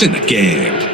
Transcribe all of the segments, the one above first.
What's in the game?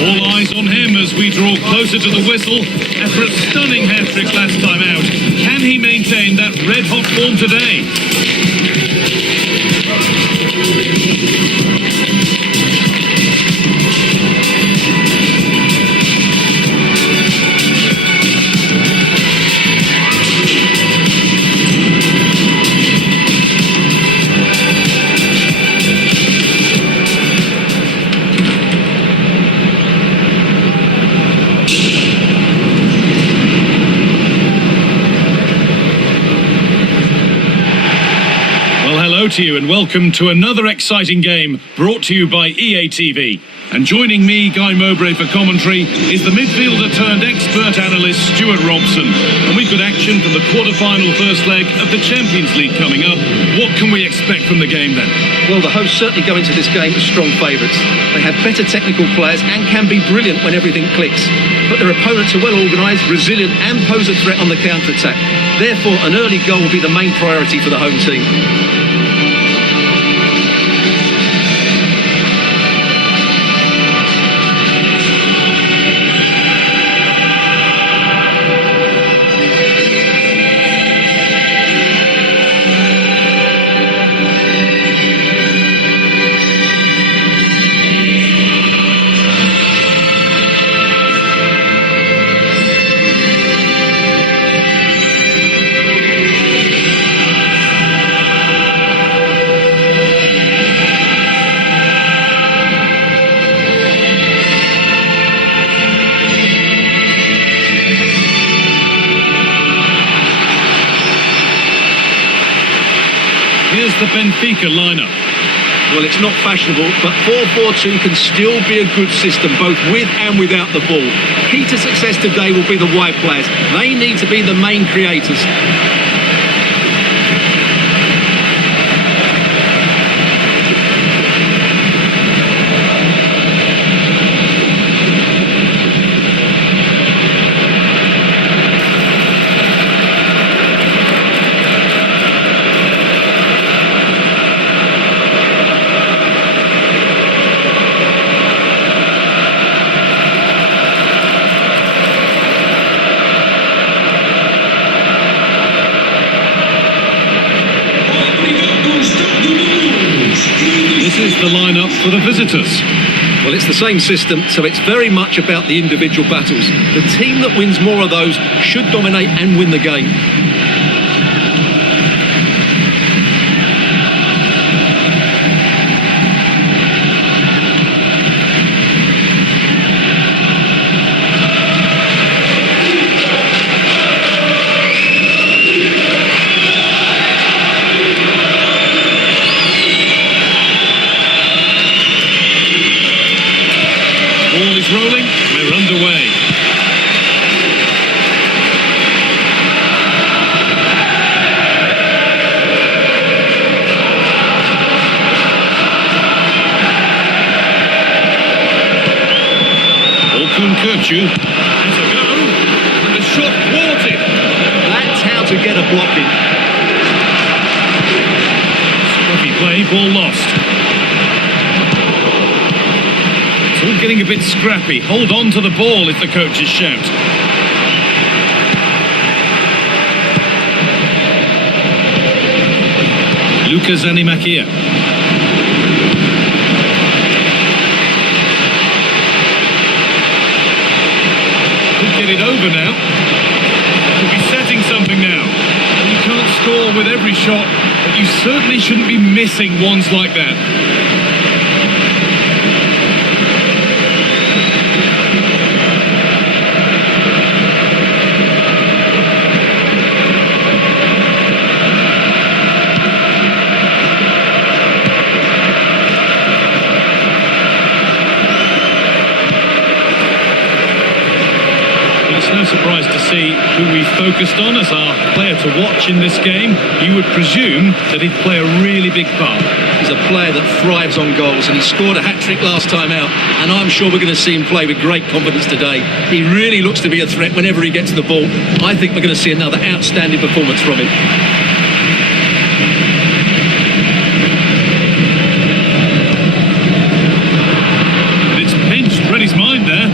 All eyes on him as we draw closer to the whistle. After a stunning hat-trick last time out, can he maintain that red-hot form today? To you and welcome to another exciting game brought to you by EA TV. And joining me, Guy Mowbray, for commentary is the midfielder turned expert analyst Stuart Robson. And we've got action from the quarter-final first leg of the Champions League coming up. What can we expect from the game then? Well, the hosts certainly go into this game as strong favourites. They have better technical players and can be brilliant when everything clicks. But their opponents are well organised, resilient and pose a threat on the counter-attack. Therefore, an early goal will be the main priority for the home team. the Benfica lineup. Well, it's not fashionable, but 4-4-2 can still be a good system, both with and without the ball. Key to success today will be the wide players. They need to be the main creators. This is the lineup for the visitors. Well, it's the same system, so it's very much about the individual battles. The team that wins more of those should dominate and win the game. Ball is rolling, we're underway. Alcantara has a go, and the shot thwarted. That's how to get a block in. Scruffy play, ball lost. It's all getting a bit scrappy. Hold on to the ball is the coach's shout. MyCareer. Could get it over now. Could be setting something now. You can't score with every shot, but you certainly shouldn't be missing ones like that. No surprise to see who we focused on as our player to watch in this game. You would presume that he'd play a really big part. He's a player that thrives on goals, and he scored a hat-trick last time out, and I'm sure we're going to see him play with great confidence today. He really looks to be a threat whenever he gets the ball. I think we're going to see another outstanding performance from him. It's pinched Reddy's mind there.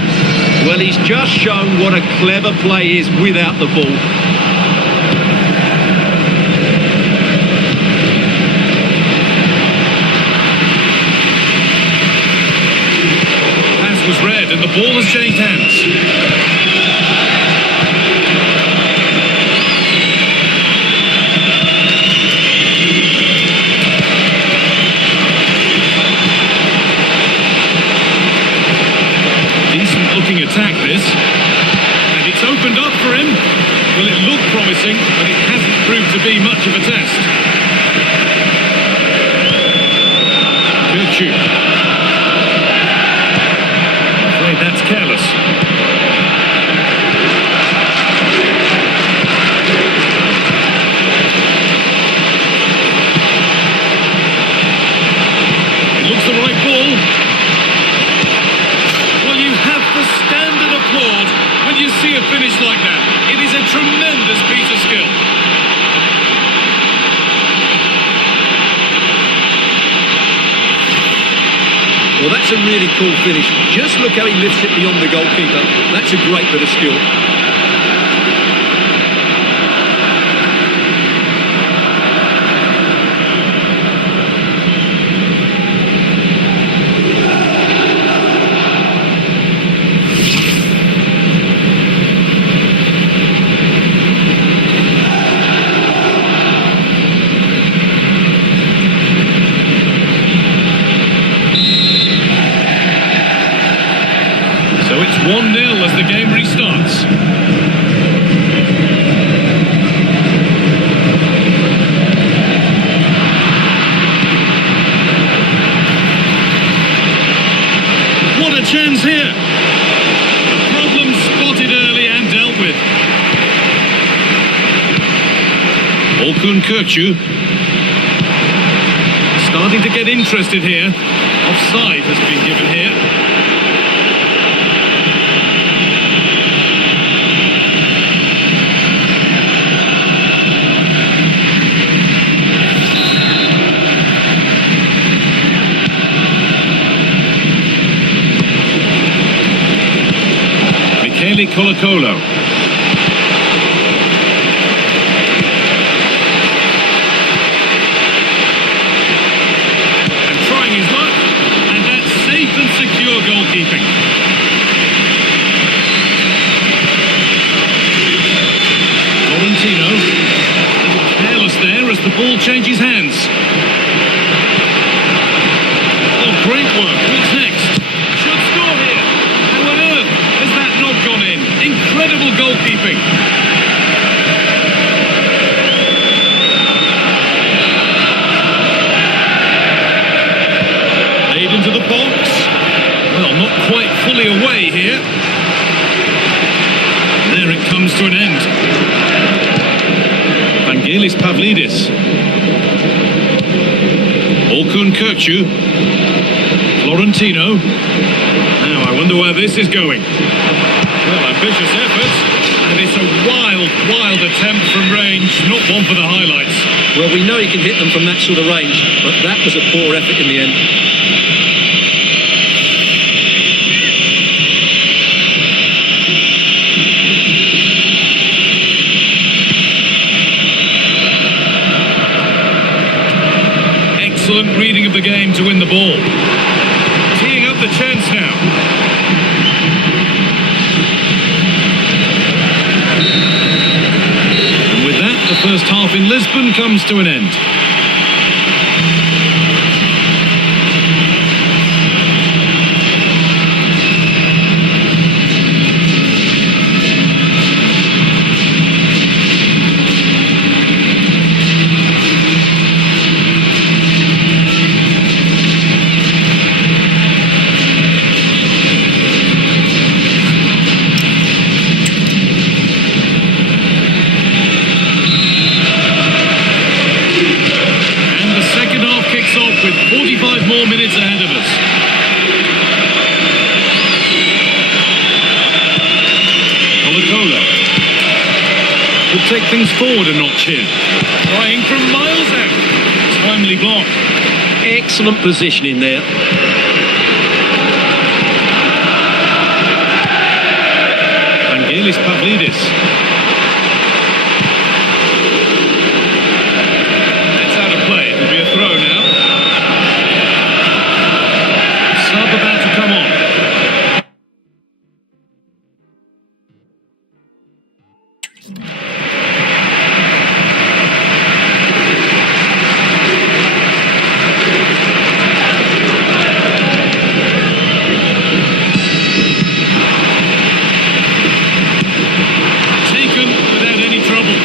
Well, he's just shown what a clever play is without the ball. Pass was read and the ball has changed hands. Looking attack this, and it's opened up for him. Well, it looked promising, but it hasn't proved to be much of a test. Good. I'm afraid that's careless. It looks the right ball. Standard applaud when you see a finish like that. It is a tremendous piece of skill. Well, that's a really cool finish. Just look how he lifts it beyond the goalkeeper. That's a great bit of skill. So it's 1-0 as the game restarts. Alcantara. Starting to get interested here. Offside has been given here. Colo-Colo. And trying his luck, and that's safe and secure goalkeeping. Florentino, a little careless there as the ball changes hands. Oh, great work. What's next? Should score here. How on earth has that not gone in? Incredible goalkeeping. Laid into the box. Well, not quite fully away here. There it comes to an end. Vangelis Pavlidis. Alcantara. Florentino. Now I wonder where this is going. Well, ambitious effort, and it's a wild attempt from range, not one for the highlights. Well, we know he can hit them from that sort of range, but that was a poor effort in the end. Excellent reading of the game to win the ball. Teeing up the chance now. The first half in Lisbon comes to an end. With 45 more minutes ahead of us. Colo-Colo could take things forward a notch here. Trying from miles out. Timely block. Excellent positioning there. Vangelis Pavlidis. That's out of play. It'll be a throw now. About to come on. Taken without any trouble.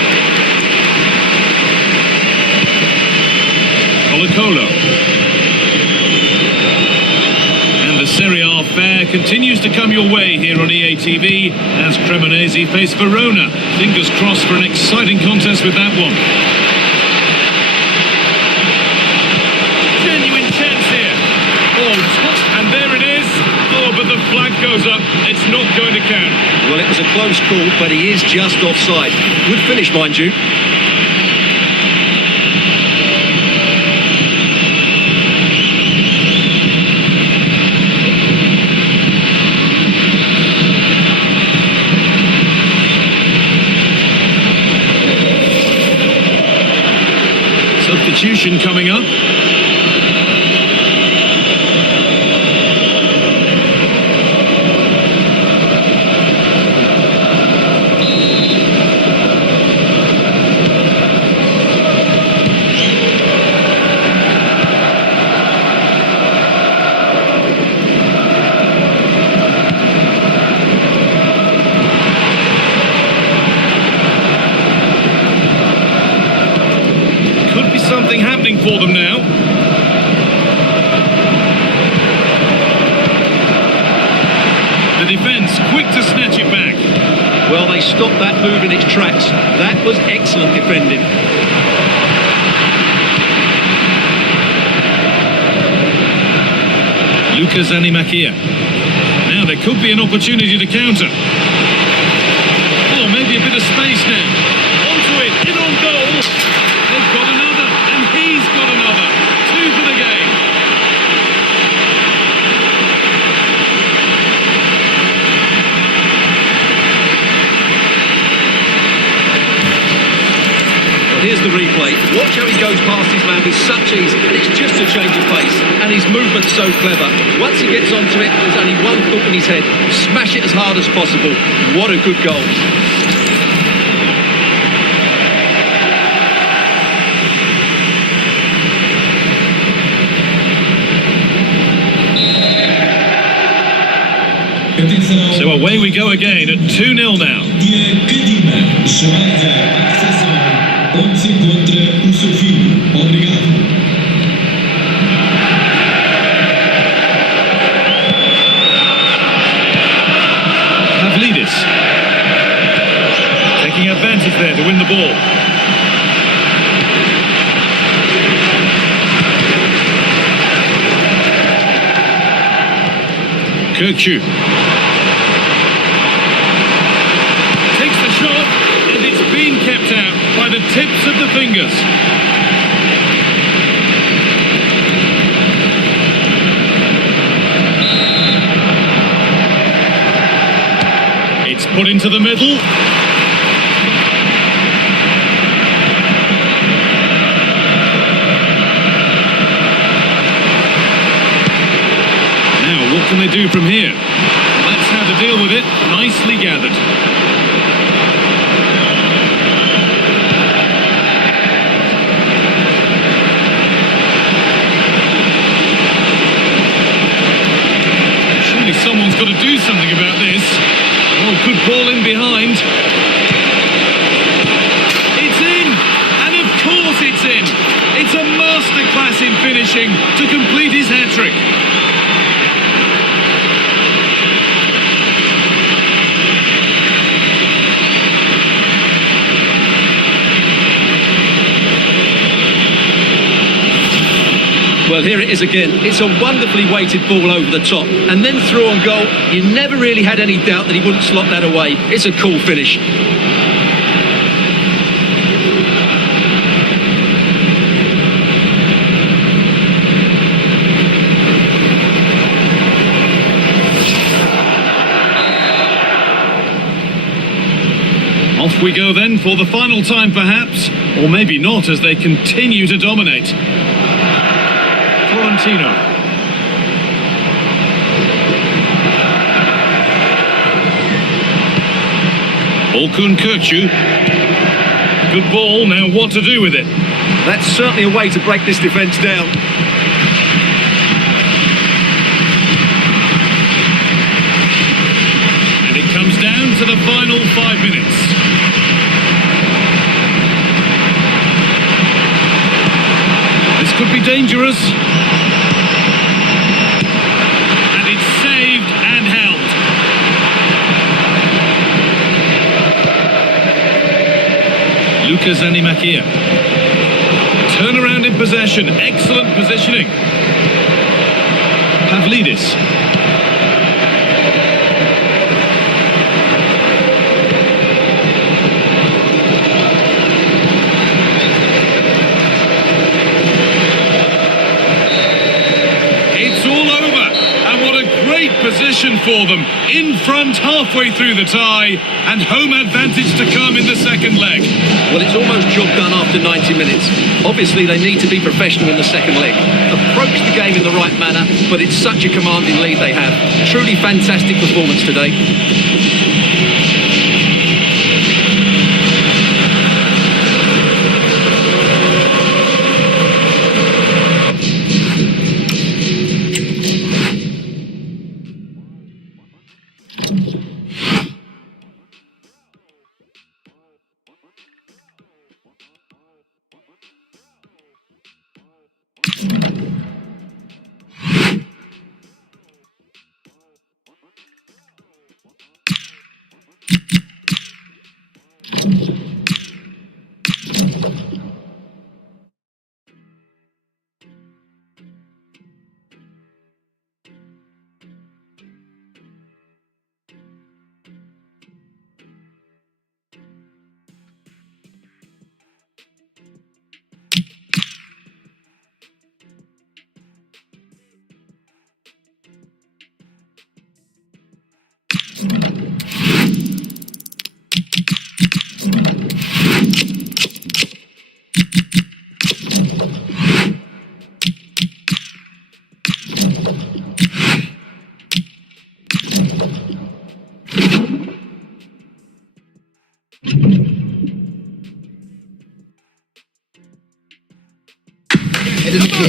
Colo-Colo. The Serie fare continues to come your way here on EA TV as Cremonese face Verona. Fingers crossed for an exciting contest with that one. Genuine chance here. Oh, and there it is. Oh, but the flag goes up. It's not going to count. Well, it was a close call, but he is just offside. Good finish, mind you. Substitution coming up. Something happening for them now. The defence quick to snatch it back. Well, they He stopped that move in its tracks. That was excellent defending. MyCareer. Now there could be an opportunity to counter. Oh, maybe a bit of space now. Onto it, in on goal. They've got another, and he's got another. 2 for the game. Well, here's the replay. Watch how he goes past his man with such ease, and it's just a change of pace. And his movement's so clever. Once he gets onto it, there's only one thought in his head. Smash it as hard as possible. What a good goal. So away we go again at 2-0 now. Taking advantage there to win the ball. Kirkchu takes the shot, and it's been kept out by the tips of the fingers. It's put into the middle. What can they do from here? That's how to deal with it. Nicely gathered. Surely someone's got to do something about this. Oh, good ball in behind. It's in! And of course it's in! It's a masterclass in finishing to complete his hat-trick. Well, here it is again. It's a wonderfully weighted ball over the top, and then through on goal. You never really had any doubt that he wouldn't slot that away. It's a cool finish. Off we go then for the final time perhaps, or maybe not as they continue to dominate. Florentino. Orkun Kirkchu. Good ball, now what to do with it? That's certainly a way to break this defence down. And it comes down to the final 5 minutes. This could be dangerous. And it's saved and held. MyCareer. Turnaround in possession. Excellent positioning. Pavlidis. Position for them, in front halfway through the tie, and home advantage to come in the second leg. Well, it's almost job done after 90 minutes. Obviously, they need to be professional in the second leg. Approach the game in the right manner, but it's such a commanding lead they have. Truly fantastic performance today.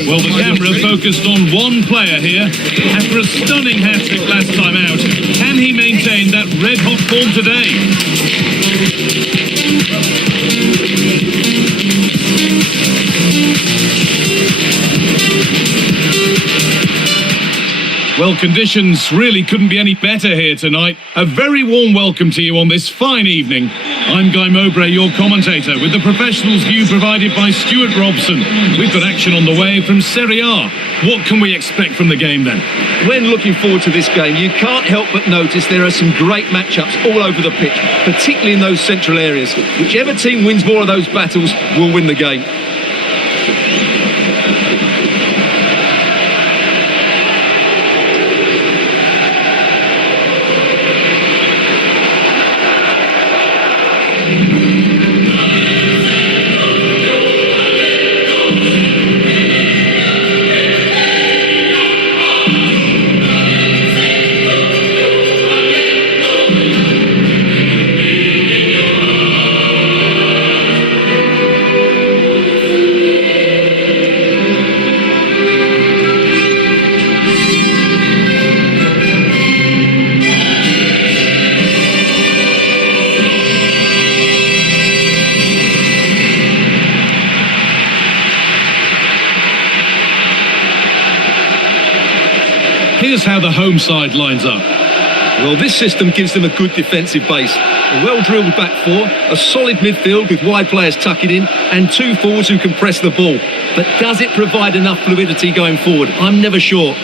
Well, the camera focused on one player here. After a stunning hat-trick last time out, can he maintain that red-hot form today? Well, conditions really couldn't be any better here tonight. A very warm welcome to you on this fine evening. I'm Guy Mowbray, your commentator, with the professionals' view provided by Stuart Robson. We've got action on the way from SerieA. What can we expect from the game then? When looking forward to this game, you can't help but notice there are some great matchups all over the pitch, particularly in those central areas. Whichever team wins more of those battles will win the game. Here's how the home side lines up. Well, this system gives them a good defensive base. A well-drilled back four, a solid midfield with wide players tucking in, and two forwards who can press the ball. But does it provide enough fluidity going forward? I'm never sure.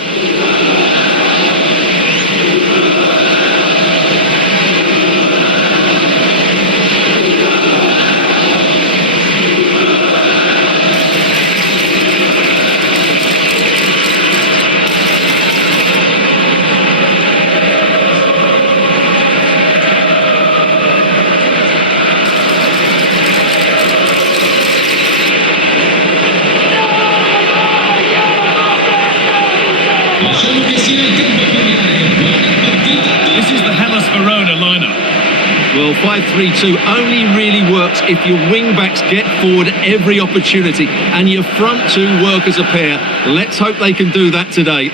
Well, 5-3-2 only really works if your wing-backs get forward every opportunity and your front two work as a pair. Let's hope they can do that today.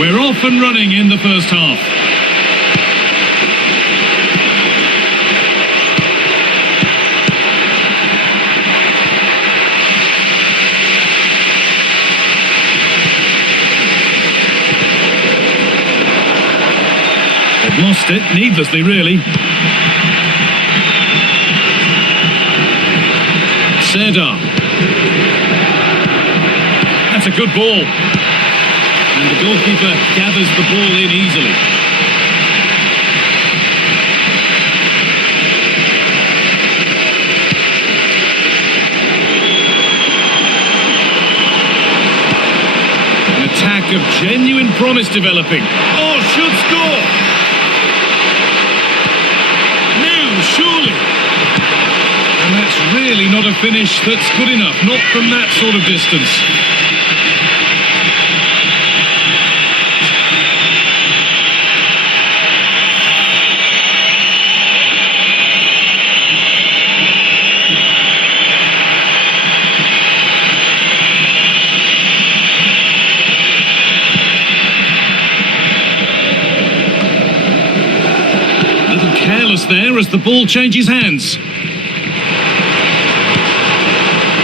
We're off and running in the first half. Lost it, needlessly really. Serie. That's a good ball. And the goalkeeper gathers the ball in easily. An attack of genuine promise developing. Oh, should score! Surely. And that's really not a finish that's good enough, not from that sort of distance. Careless there as the ball changes hands.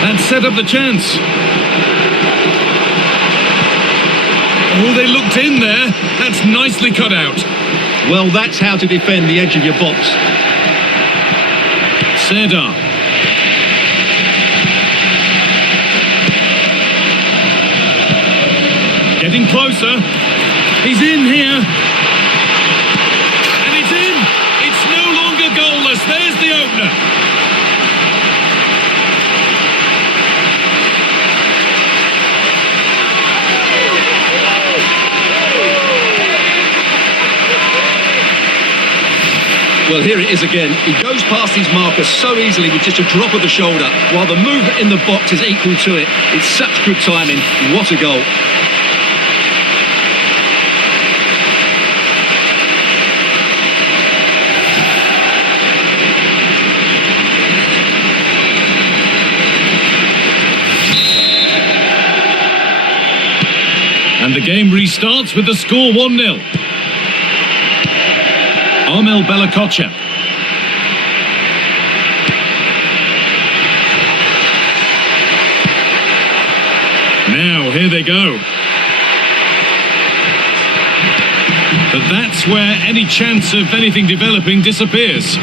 And set up the chance. Oh, they looked in there. That's nicely cut out. Well, that's how to defend the edge of your box. Serie. Getting closer. He's in here. Well, here it is again. He goes past his marker so easily with just a drop of the shoulder, while the movement in the box is equal to it. It's such good timing. What a goal. And the game restarts with the score 1-0. Armel Belakocha. Now, here they go. But that's where any chance of anything developing disappears.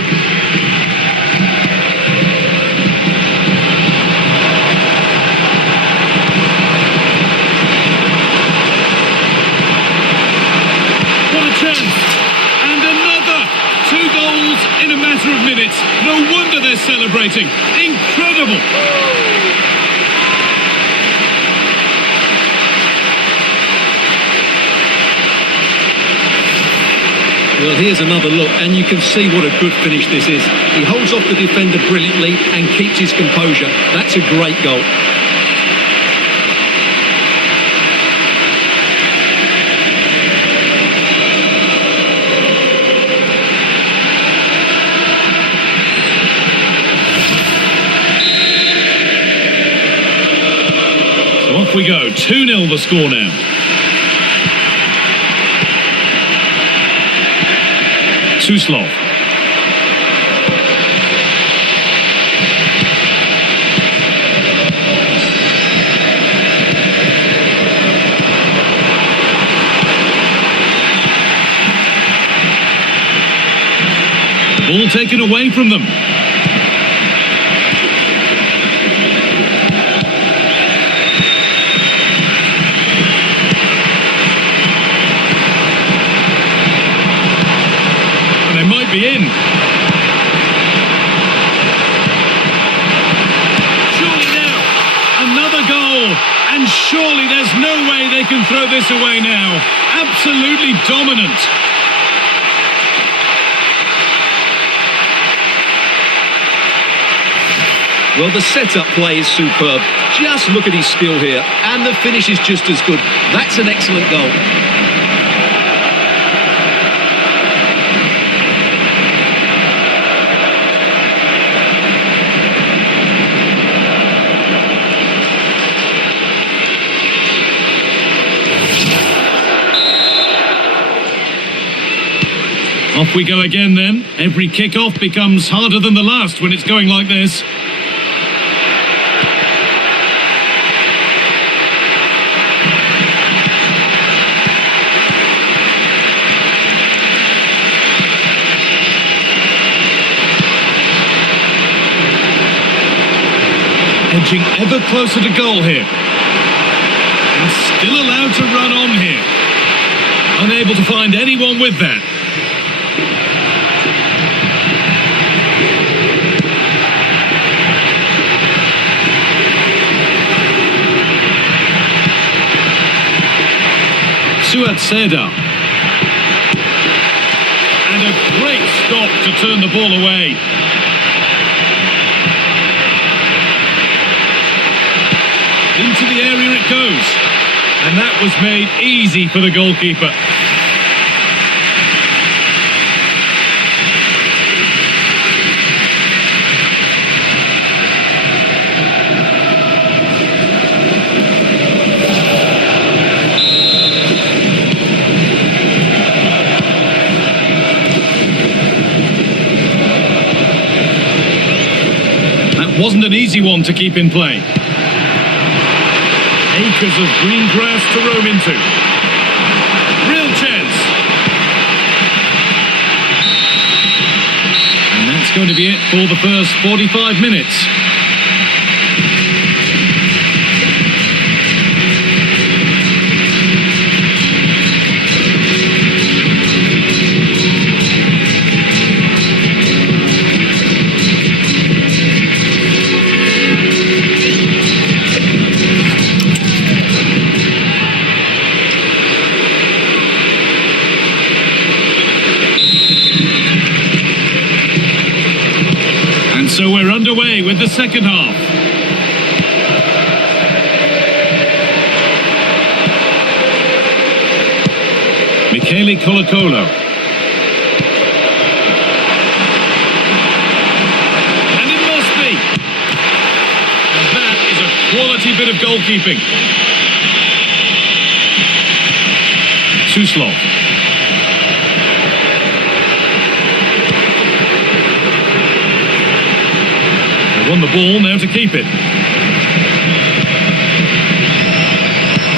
What a chance! And another! 2 goals in a matter of minutes. No wonder they're celebrating. Incredible! Well, here's another look, and you can see what a good finish this is. He holds off the defender brilliantly and keeps his composure. That's a great goal. So off we go. 2-0 the score now. Suslov. The ball taken away from them. Be in. Surely now, another goal, and surely there's no way they can throw this away now. Absolutely dominant. Well, the setup play is superb. Just look at his skill here, and the finish is just as good. That's an excellent goal. Off we go again then. Every kick-off becomes harder than the last when it's going like this. Edging ever closer to goal here. And still allowed to run on here. Unable to find anyone with that. Seda. And a great stop to turn the ball away. Into the area it goes. And that was made easy for the goalkeeper. Wasn't an easy one to keep in play. Acres of green grass to roam into. Real chance. And that's going to be it for the first 45 minutes. So we're underway with the second half. Michele Colo-Colo. And it must be. And that is a quality bit of goalkeeping. Suslov. They won the ball, now to keep it.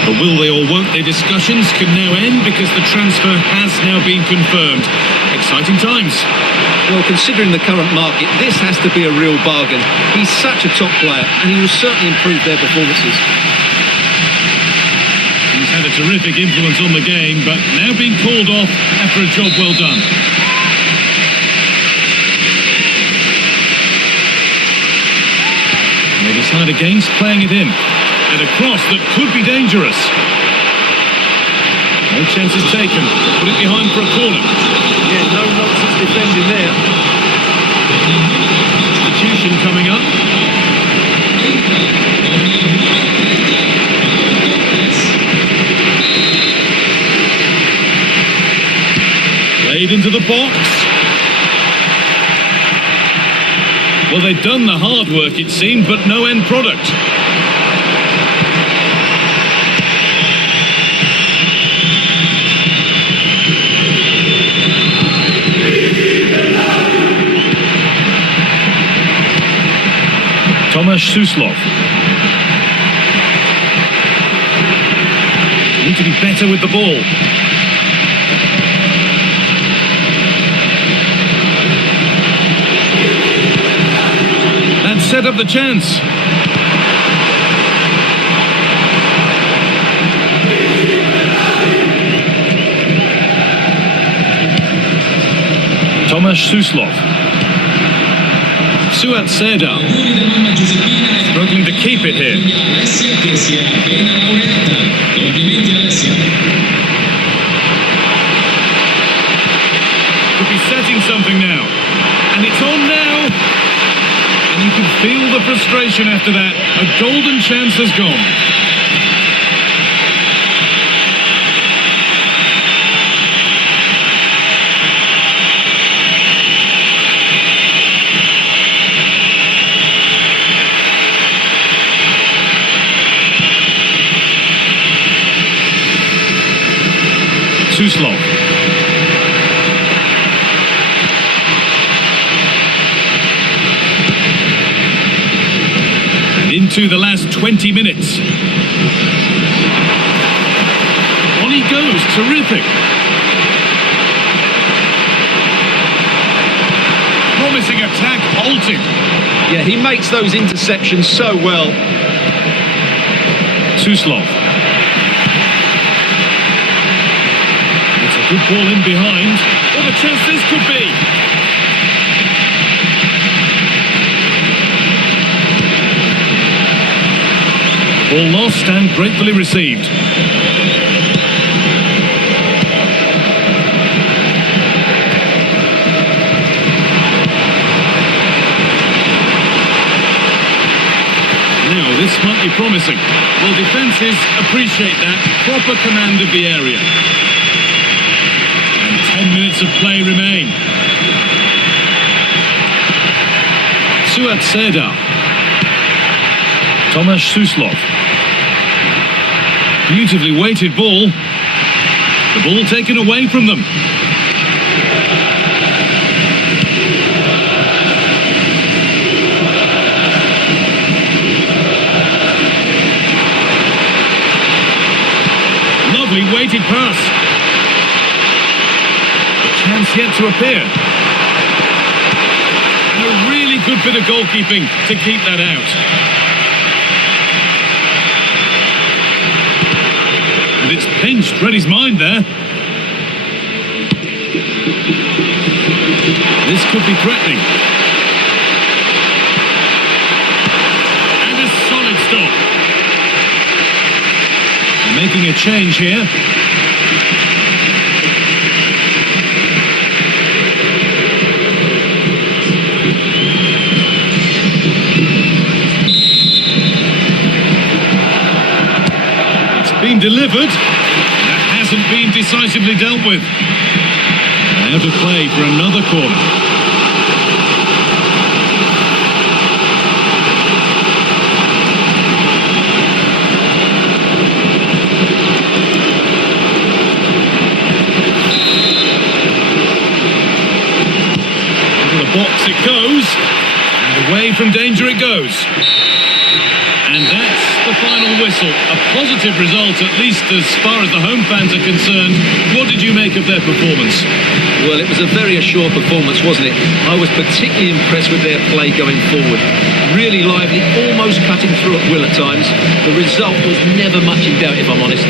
The will they or won't they discussions can now end because the transfer has now been confirmed. Exciting times. Well, considering the current market, this has to be a real bargain. He's such a top player, and he will certainly improve their performances. He's had a terrific influence on the game, but now being called off after a job well done. They decide against playing it in. And a cross that could be dangerous. No chances taken. Put it behind for a corner. Yeah, no nonsense defending there. Substitution coming up. Played into the box. Well, they've done the hard work, it seemed, but no end product. Tomasz Suslov. Need to be better with the ball. And set up the chance. Tomasz Suslov. Suat Serdar. Struggling to keep it here. Could be setting something now. And it's on now. And you can feel the frustration after that. A golden chance has gone. Suslov. And into the last 20 minutes. On he goes, terrific. Promising attack halted. Yeah, he makes those interceptions so well. Suslov. Good ball in behind. What a chance this could be. Ball lost and gratefully received. Now this might be promising. Well, defences appreciate that. Proper command of the area. 10 minutes of play remain. Suat Serdar. Tomasz Suslov. Beautifully weighted ball. The ball taken away from them. Lovely weighted pass. Chance yet to appear. And a really good bit of goalkeeping to keep that out. And it's pinched, read his mind there. This could be threatening. And a solid stop. They're making a change here. delivered. That hasn't been decisively dealt with. And out of play for another corner. Box it goes, and away from danger it goes. And that's the final whistle. A positive result, at least as far as the home fans are concerned. What did you make of their performance? Well, it was a very assured performance, wasn't it? I was particularly impressed with their play going forward. Really lively, almost cutting through at will at times. The result was never much in doubt, if I'm honest.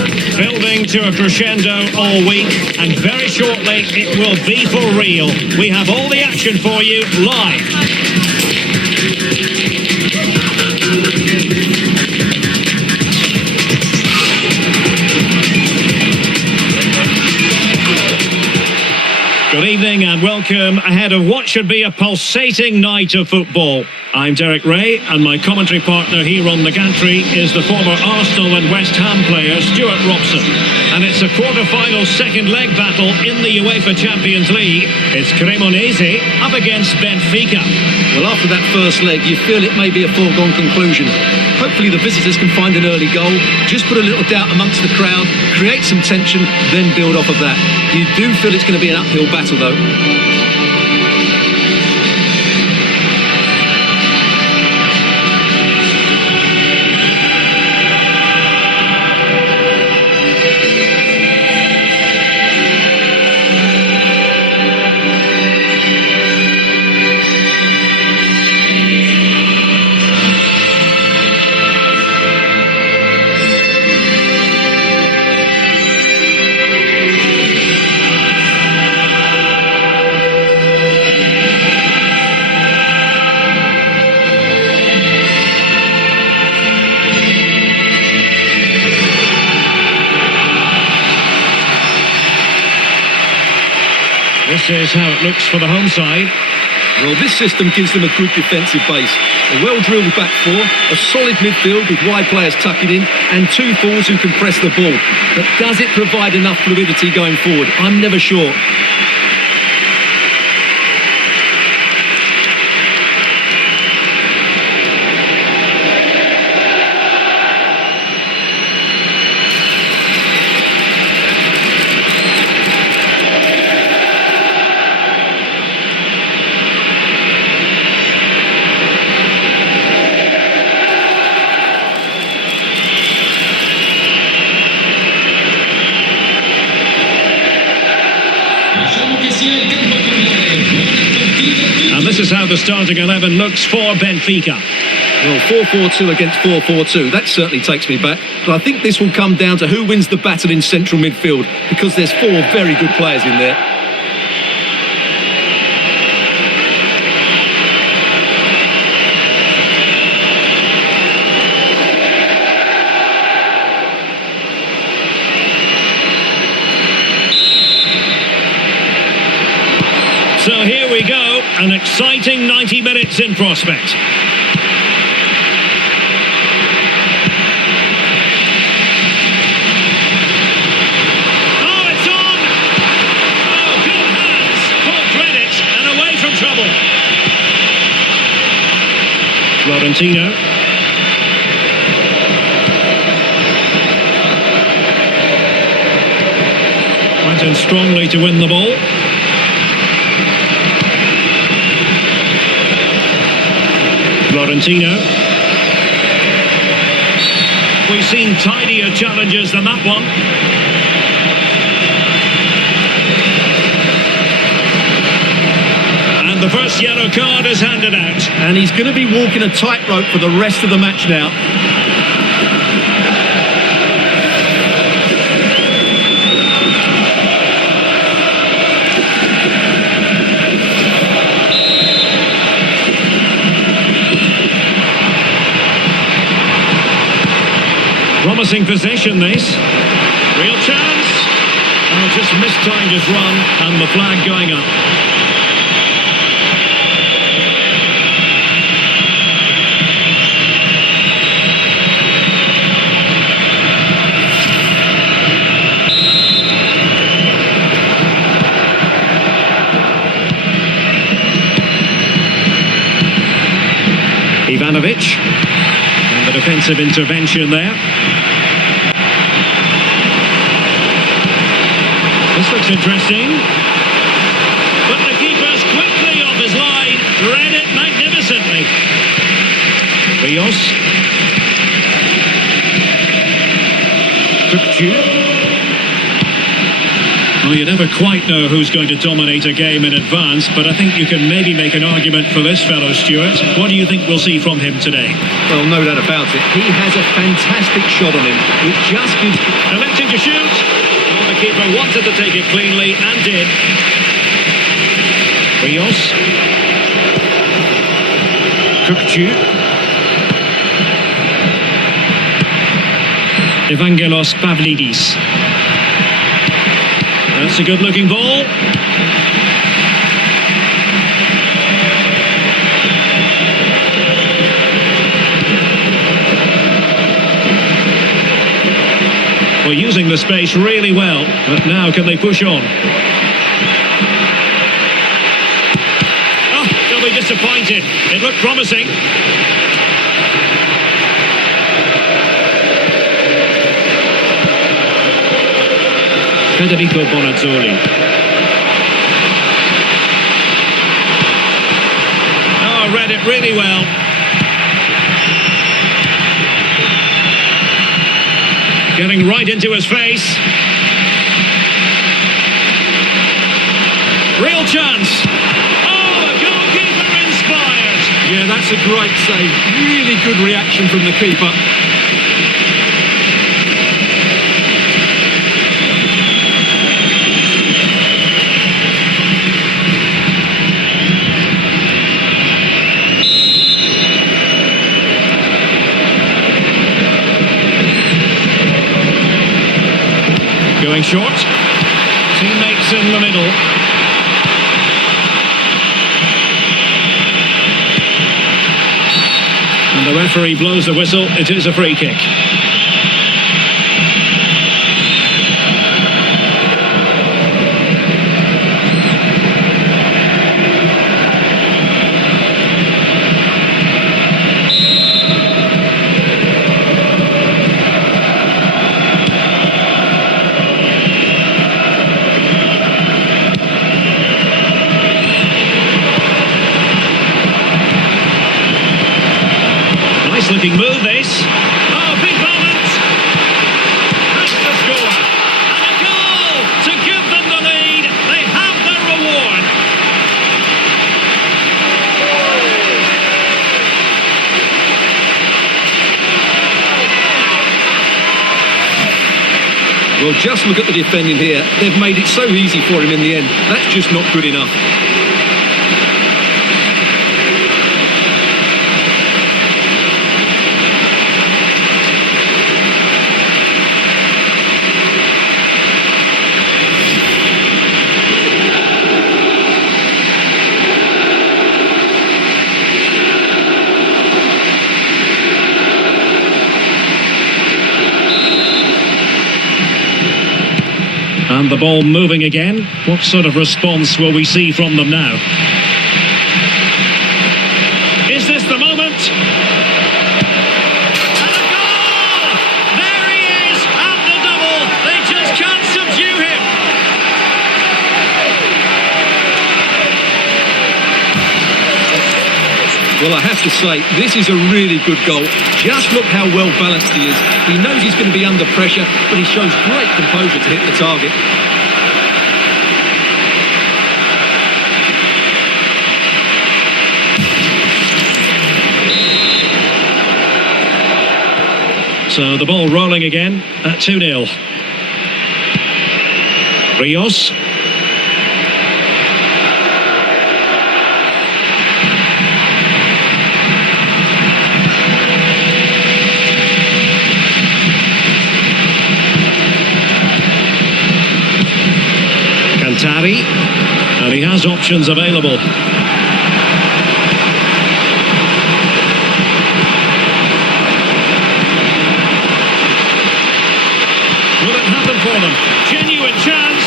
Building to a crescendo all week, and very shortly it will be for real. We have all the action for you live. Good evening and welcome ahead of what should be a pulsating night of football. I'm Derek Ray, and my commentary partner here on the gantry is the former Arsenal and West Ham player Stuart Robson. And it's a quarter-final second leg battle in the UEFA Champions League. It's Cremonese up against Benfica. Well, after that first leg, you feel it may be a foregone conclusion. Hopefully the visitors can find an early goal, just put a little doubt amongst the crowd, create some tension, then build off of that. You do feel it's going to be an uphill battle, though. This is how it looks for the home side. Well, this system gives them a good defensive base. A well-drilled back four, a solid midfield with wide players tucking in, and two forwards who can press the ball. But does it provide enough fluidity going forward? I'm never sure. And this is how the starting 11 looks for Benfica. Well, 4-4-2 against 4-4-2, that certainly takes me back. But I think this will come down to who wins the battle in central midfield, because there's four very good players in there. So here we go, an exciting 90 minutes in prospect. Oh, it's on! Oh, good hands, full credit, and away from trouble. Florentino. Went in strongly to win the ball. Florentino. We've seen tidier challenges than that one. And the first yellow card is handed out. And he's going to be walking a tightrope for the rest of the match now. Promising possession, this. Real chance. Oh, just mistimed his run, and the flag going up. Ivanovic. And the defensive intervention there. This looks interesting. But the keeper's quickly off his line. Read it magnificently. Rios. Well, you never quite know who's going to dominate a game in advance, but I think you can maybe make an argument for this fellow, Stuart. What do you think we'll see from him today? Well, no doubt about it. He has a fantastic shot on him. It just gives... Electing to shoot. Well, the keeper wanted to take it cleanly and did. Rios. Kukcu. Evangelos Pavlidis. That's a good-looking ball. Well, using the space really well, but now can they push on? Oh, they'll be disappointed. It looked promising. Federico Bonazzoli. Oh, read it really well. Getting right into his face. Real chance. Oh, the goalkeeper inspired. Yeah, that's a great save. Really good reaction from the keeper. Going short. Teammates in the middle. And the referee blows the whistle. It is a free kick. Looking move this. Oh, big moment. That's the score. And a goal to give them the lead. They have their reward. Well, just look at the defending here. They've made it so easy for him in the end. That's just not good enough. And the ball moving again. What sort of response will we see from them now? Is this the moment? And a goal! There he is at the double. They just can't subdue him. Well, I have to say, this is a really good goal. Just look how well balanced he is. He knows he's going to be under pressure, but he shows great composure to hit the target. So the ball rolling again at 2-0. Rios. Cantari, and he has options available. Will it happen for them? Genuine chance,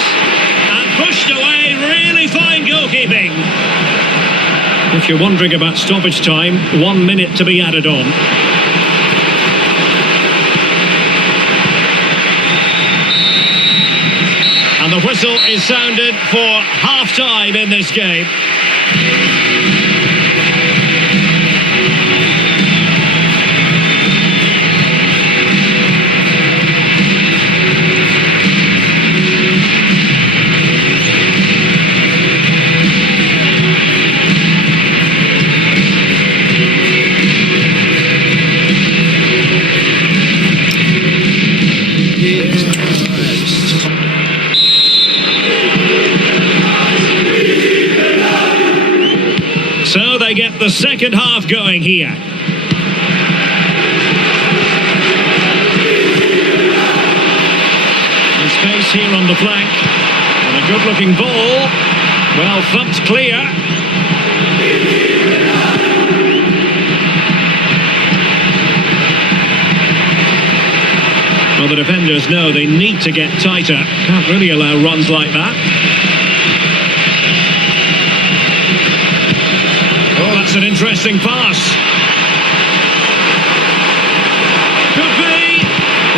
and pushed away. Really fine goalkeeping. If you're wondering about stoppage time, 1 minute to be added on. And the whistle is sounded for half-time in this game. second half going here. Space here on the flank, and a good-looking ball. Well, thumped clear. Well, the defenders know they need to get tighter. Can't really allow runs like that. Oh, that's an interesting pass. Could be.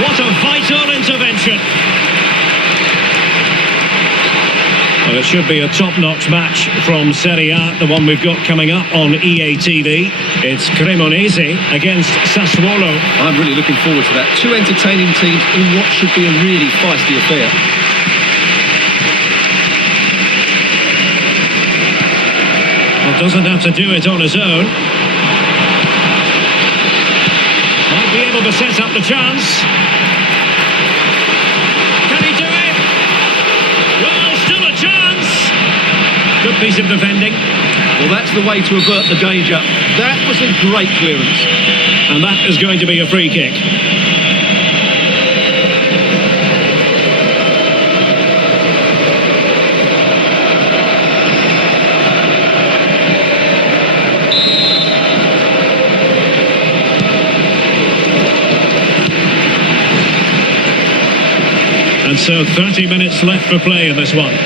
What a vital intervention. Well, it should be a top-notch match from Serie A, the one we've got coming up on EA TV. It's Cremonese against Sassuolo. I'm really looking forward to that. Two entertaining teams in what should be a really feisty affair. Well, doesn't have to do it on his own. Might be able to set up the chance. Can he do it? Well, still a chance. Good piece of defending. Well, that's the way to avert the danger. That was a great clearance. And that is going to be a free kick. And so 30 minutes left for play in this one.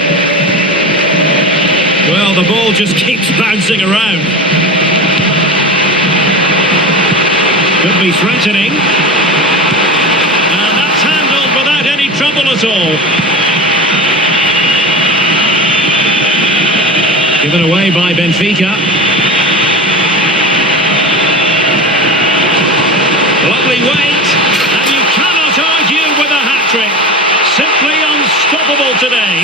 Well, the ball just keeps bouncing around. Could be threatening. And that's handled without any trouble at all. Given away by Benfica. Lovely weight. And you cannot argue with a hat-trick. Simply unstoppable today.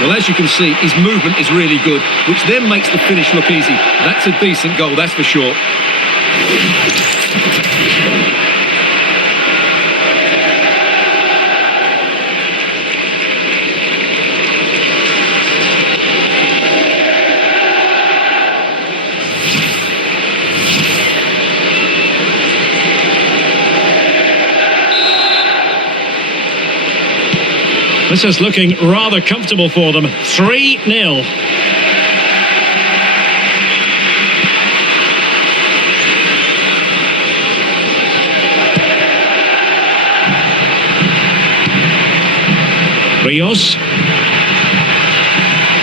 Well, as you can see, his movement is really good, which then makes the finish look easy. That's a decent goal, that's for sure. This is looking rather comfortable for them. 3-0. Rios.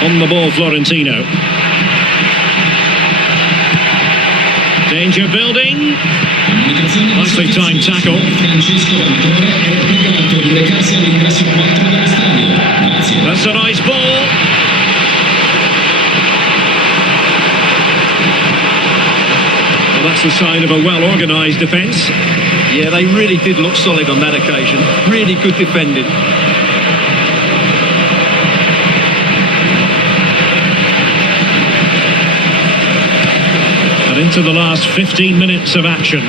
On the ball, Florentino. Danger building. Nicely timed tackle. That's a nice ball. Well, that's the sign of a well-organised defence. Yeah, they really did look solid on that occasion. Really good defending. And into the last 15 minutes of action.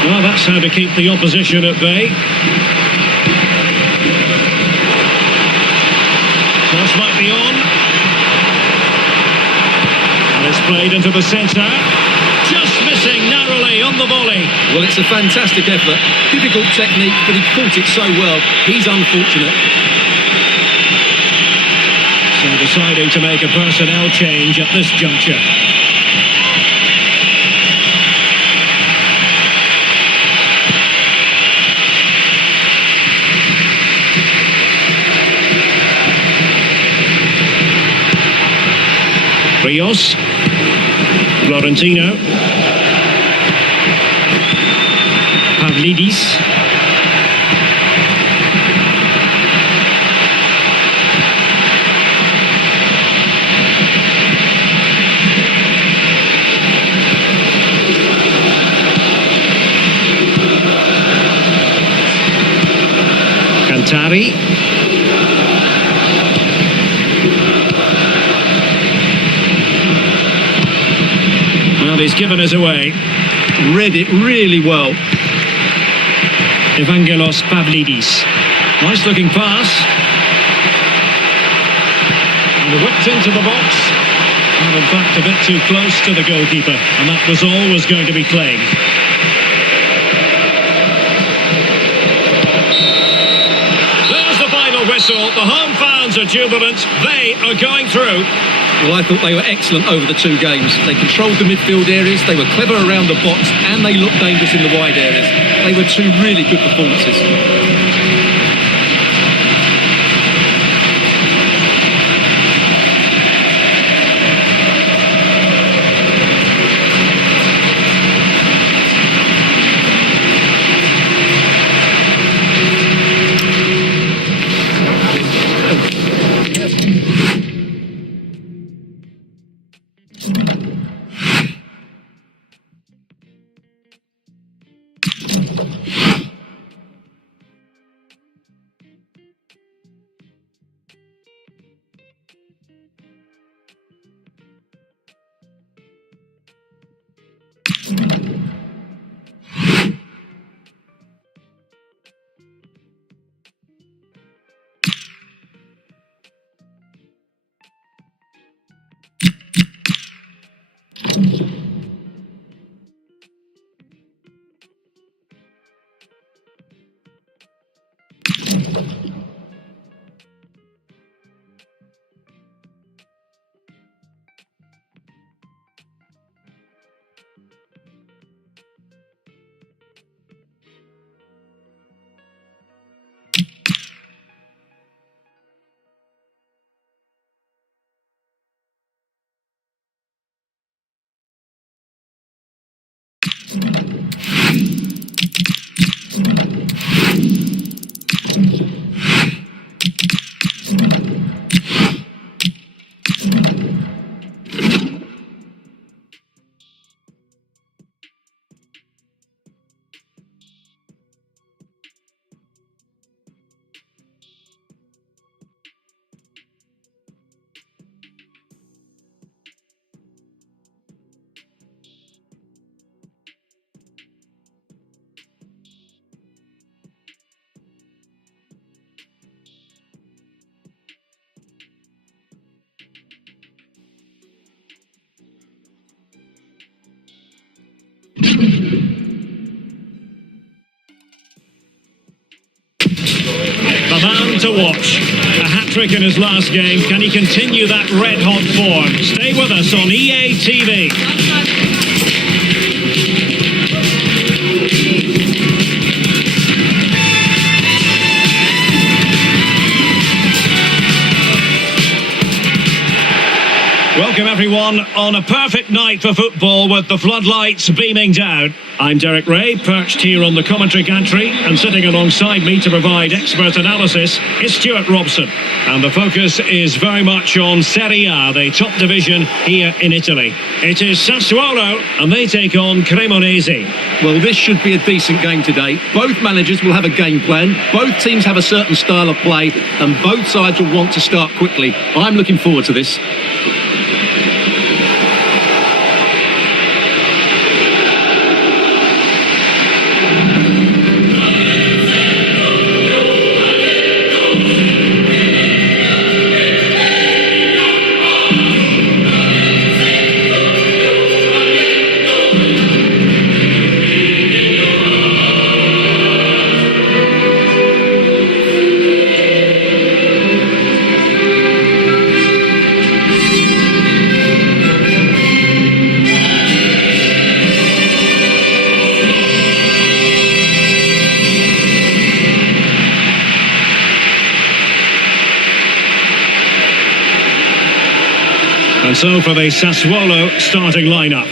Well, that's how to keep the opposition at bay. Cross might be on. And it's played into the centre. Just missing narrowly on the volley. Well, it's a fantastic effort. Difficult technique, but he caught it so well. He's unfortunate. So deciding to make a personnel change at this juncture. Rios, Florentino, Pavlidis, Cantari. given us away. Read it really well. Evangelos Pavlidis. Nice looking pass. And whipped into the box. And in fact a bit too close to the goalkeeper. And that was always going to be claimed. There's the final whistle. The home fans are jubilant. They are going through. Well, I thought they were excellent over the two games. They controlled the midfield areas, they were clever around the box, and they looked dangerous in the wide areas. They were two really good performances. The man to watch. A hat-trick in his last game. Can he continue that red-hot form? Stay with us on EA TV. Welcome everyone on a perfect night for football with the floodlights beaming down. I'm Derek Ray, perched here on the commentary gantry, and sitting alongside me to provide expert analysis is Stuart Robson. And the focus is very much on Serie A, the top division here in Italy. It is Sassuolo and they take on Cremonese. Well, this should be a decent game today. Both managers will have a game plan, both teams have a certain style of play, and both sides will want to start quickly. I'm looking forward to this. And so for the Sassuolo starting lineup.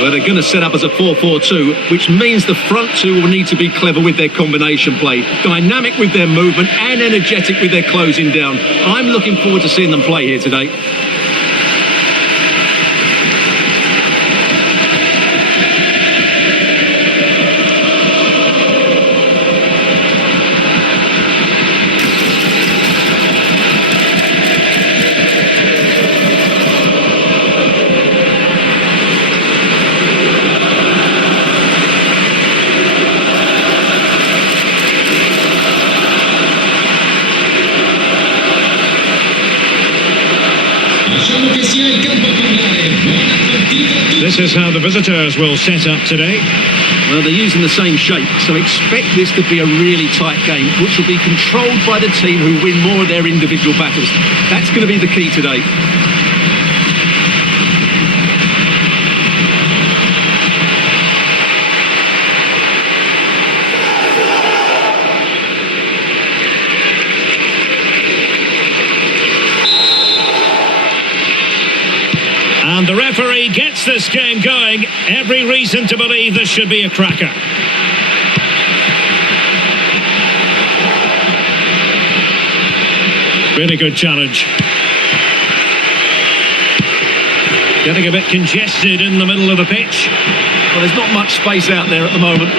Well, they're going to set up as a 4-4-2, which means the front two will need to be clever with their combination play, dynamic with their movement and energetic with their closing down. I'm looking forward to seeing them play here today. this is how the visitors will set up today. Well, they're using the same shape, so expect this to be a really tight game, which will be controlled by the team who win more of their individual battles. That's going to be the key today. And the referee gets this game going. Every reason to believe this should be a cracker. Really good challenge. Getting a bit congested in the middle of the pitch. Well, there's not much space out there at the moment.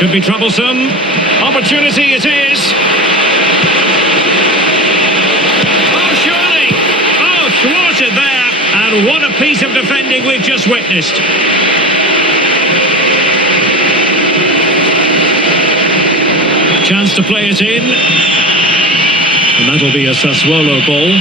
Could be troublesome. Opportunity it is. Thwarted there, and what a piece of defending we've just witnessed. Chance to play it in, and that'll be a Sassuolo ball.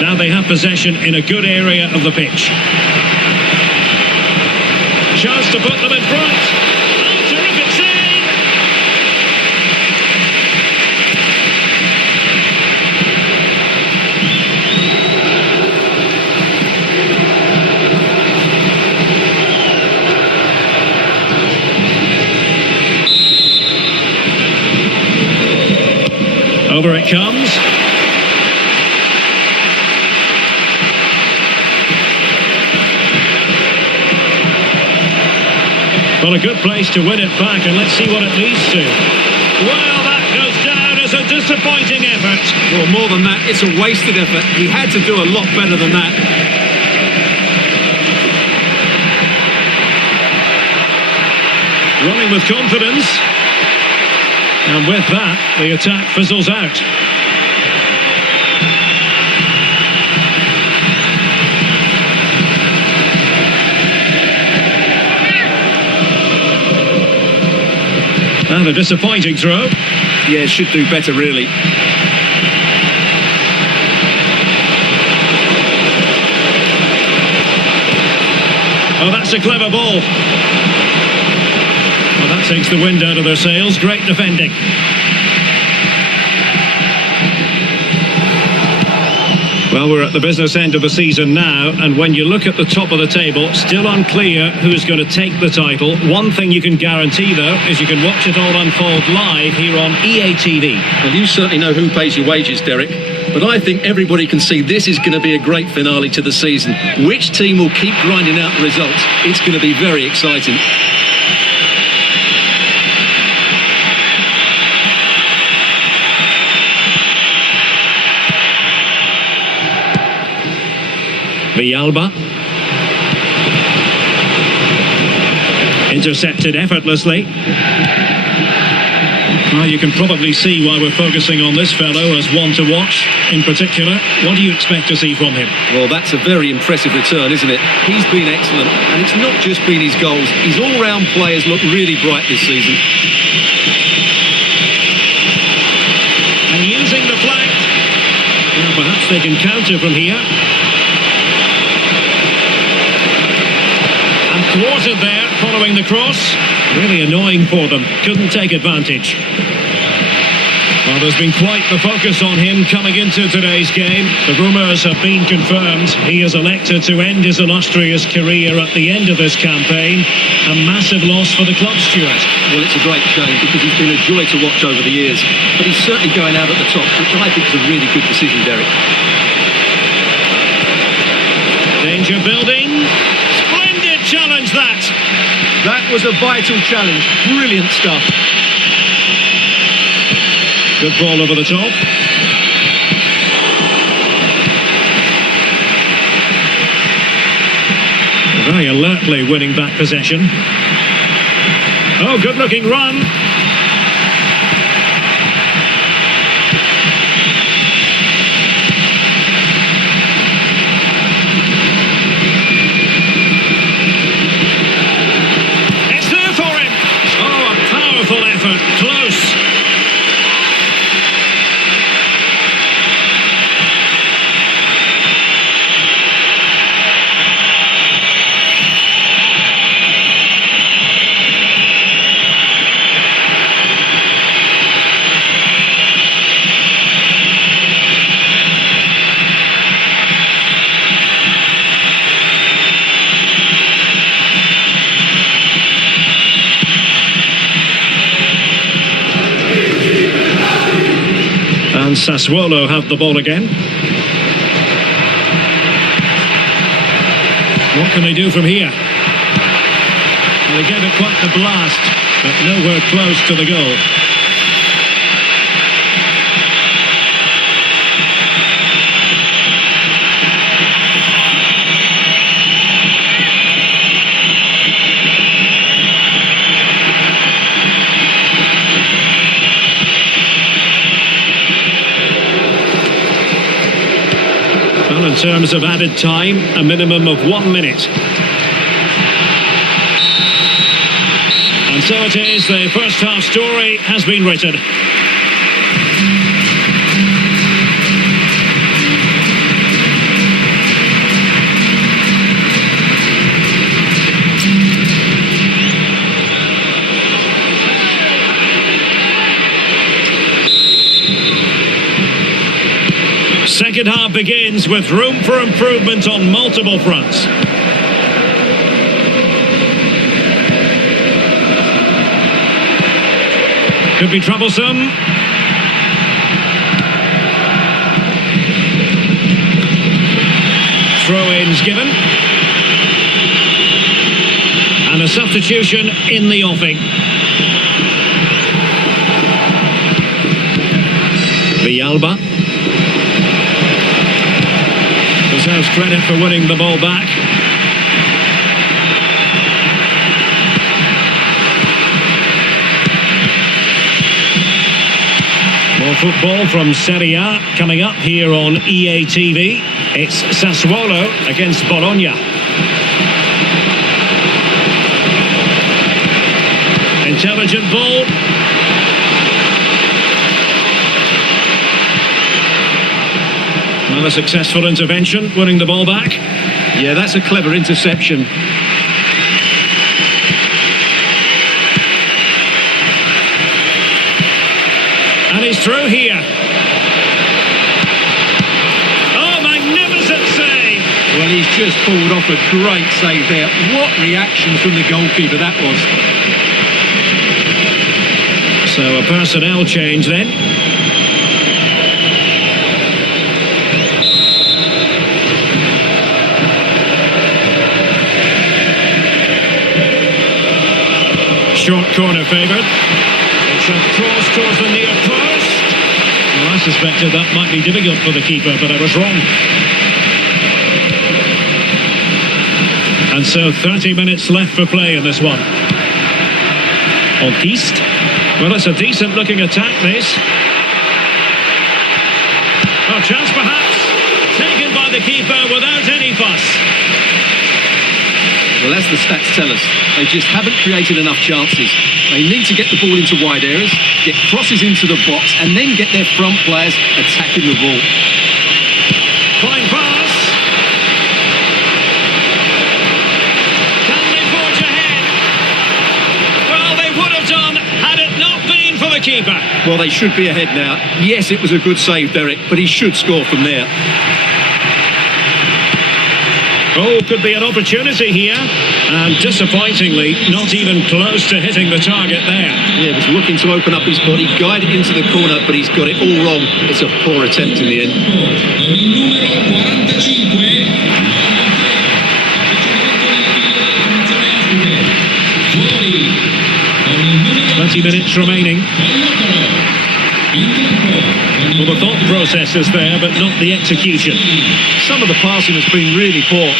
Now they have possession in a good area of the pitch. Chance to put them in front. Oh, terrific save! Over it comes. Well, a good place to win it back, and let's see what it leads to. Well, that goes down as a disappointing effort. Well, more than that, it's a wasted effort. He had to do a lot better than that. Running with confidence. And with that, the attack fizzles out. And a disappointing throw. Yeah, should do better, really. Oh, that's a clever ball. Well, that takes the wind out of their sails. Great defending. Well, we're at the business end of the season now, and when you look at the top of the table, still unclear who's going to take the title. One thing you can guarantee, though, is you can watch it all unfold live here on EA TV. Well, you certainly know who pays your wages, Derek. But I think everybody can see this is going to be a great finale to the season. Which team will keep grinding out the results? It's going to be very exciting. Villalba. Intercepted effortlessly. Well, you can probably see why we're focusing on this fellow as one to watch in particular. What do you expect to see from him? Well, that's a very impressive return, isn't it? He's been excellent, and it's not just been his goals. His all-round players look really bright this season. And using the flank. Well, perhaps they can counter from here. Thwarted there, following the cross. Really annoying for them. Couldn't take advantage. Well, there's been quite the focus on him coming into today's game. The rumours have been confirmed. He has elected to end his illustrious career at the end of this campaign. A massive loss for the club, Stuart. Well, it's a great shame because he's been a joy to watch over the years. But he's certainly going out at the top, which I think is a really good decision, Derek. Danger building. Challenge that. That was a vital challenge. Brilliant stuff. Good ball over the top. Very alertly winning back possession. Oh, good looking run. And Sassuolo have the ball again. What can they do from here? Well, they gave it quite the blast, but nowhere close to the goal. Well, in terms of added time, a minimum of 1 minute. And so it is, the first half story has been written. Second half begins with room for improvement on multiple fronts. Could be troublesome. Throw-ins given. And a substitution in the offing. Villalba. Deserves credit for winning the ball back. More football from Serie A coming up here on EA TV. It's Sassuolo against Bologna. Intelligent ball. Another successful intervention, winning the ball back. Yeah, that's a clever interception. And he's through here. Oh, magnificent save! Well, he's just pulled off a great save there. What reaction from the goalkeeper that was. So a personnel change then. Short corner favoured. It's a cross towards the near post. Well, I suspected that might be difficult for the keeper, but I was wrong. And so 30 minutes left for play in this one. East. Well, it's a decent looking attack, this. Oh, chance perhaps. Taken by the keeper without any fuss. Well, as the stats tell us, they just haven't created enough chances. They need to get the ball into wide areas, get crosses into the box, and then get their front players attacking the ball. Fine pass. Can they forge ahead? Well, they would have done had it not been for the keeper. Well, they should be ahead now. Yes, it was a good save, Derek, but he should score from there. Oh, could be an opportunity here. And disappointingly, not even close to hitting the target there. Yeah, was looking to open up his body, guide it into the corner, but he's got it all wrong. It's a poor attempt in the end. 20 minutes remaining. Well, the thought process is there, but not the execution. Some of the passing has been really poor.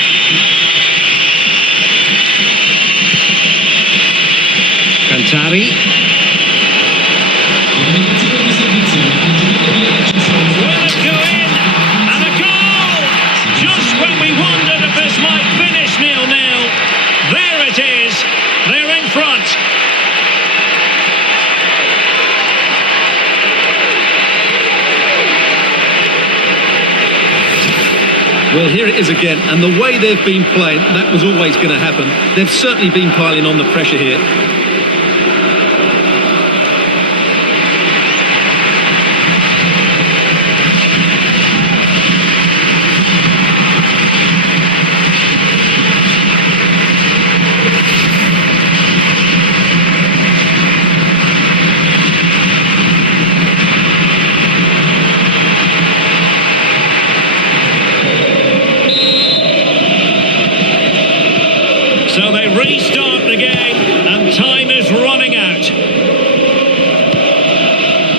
Cantari. Will it go in? And a goal! Just when we wondered if this might finish 0-0. There it is. They're in front. Well, here it is again, and the way they've been playing, that was always going to happen. They've certainly been piling on the pressure here.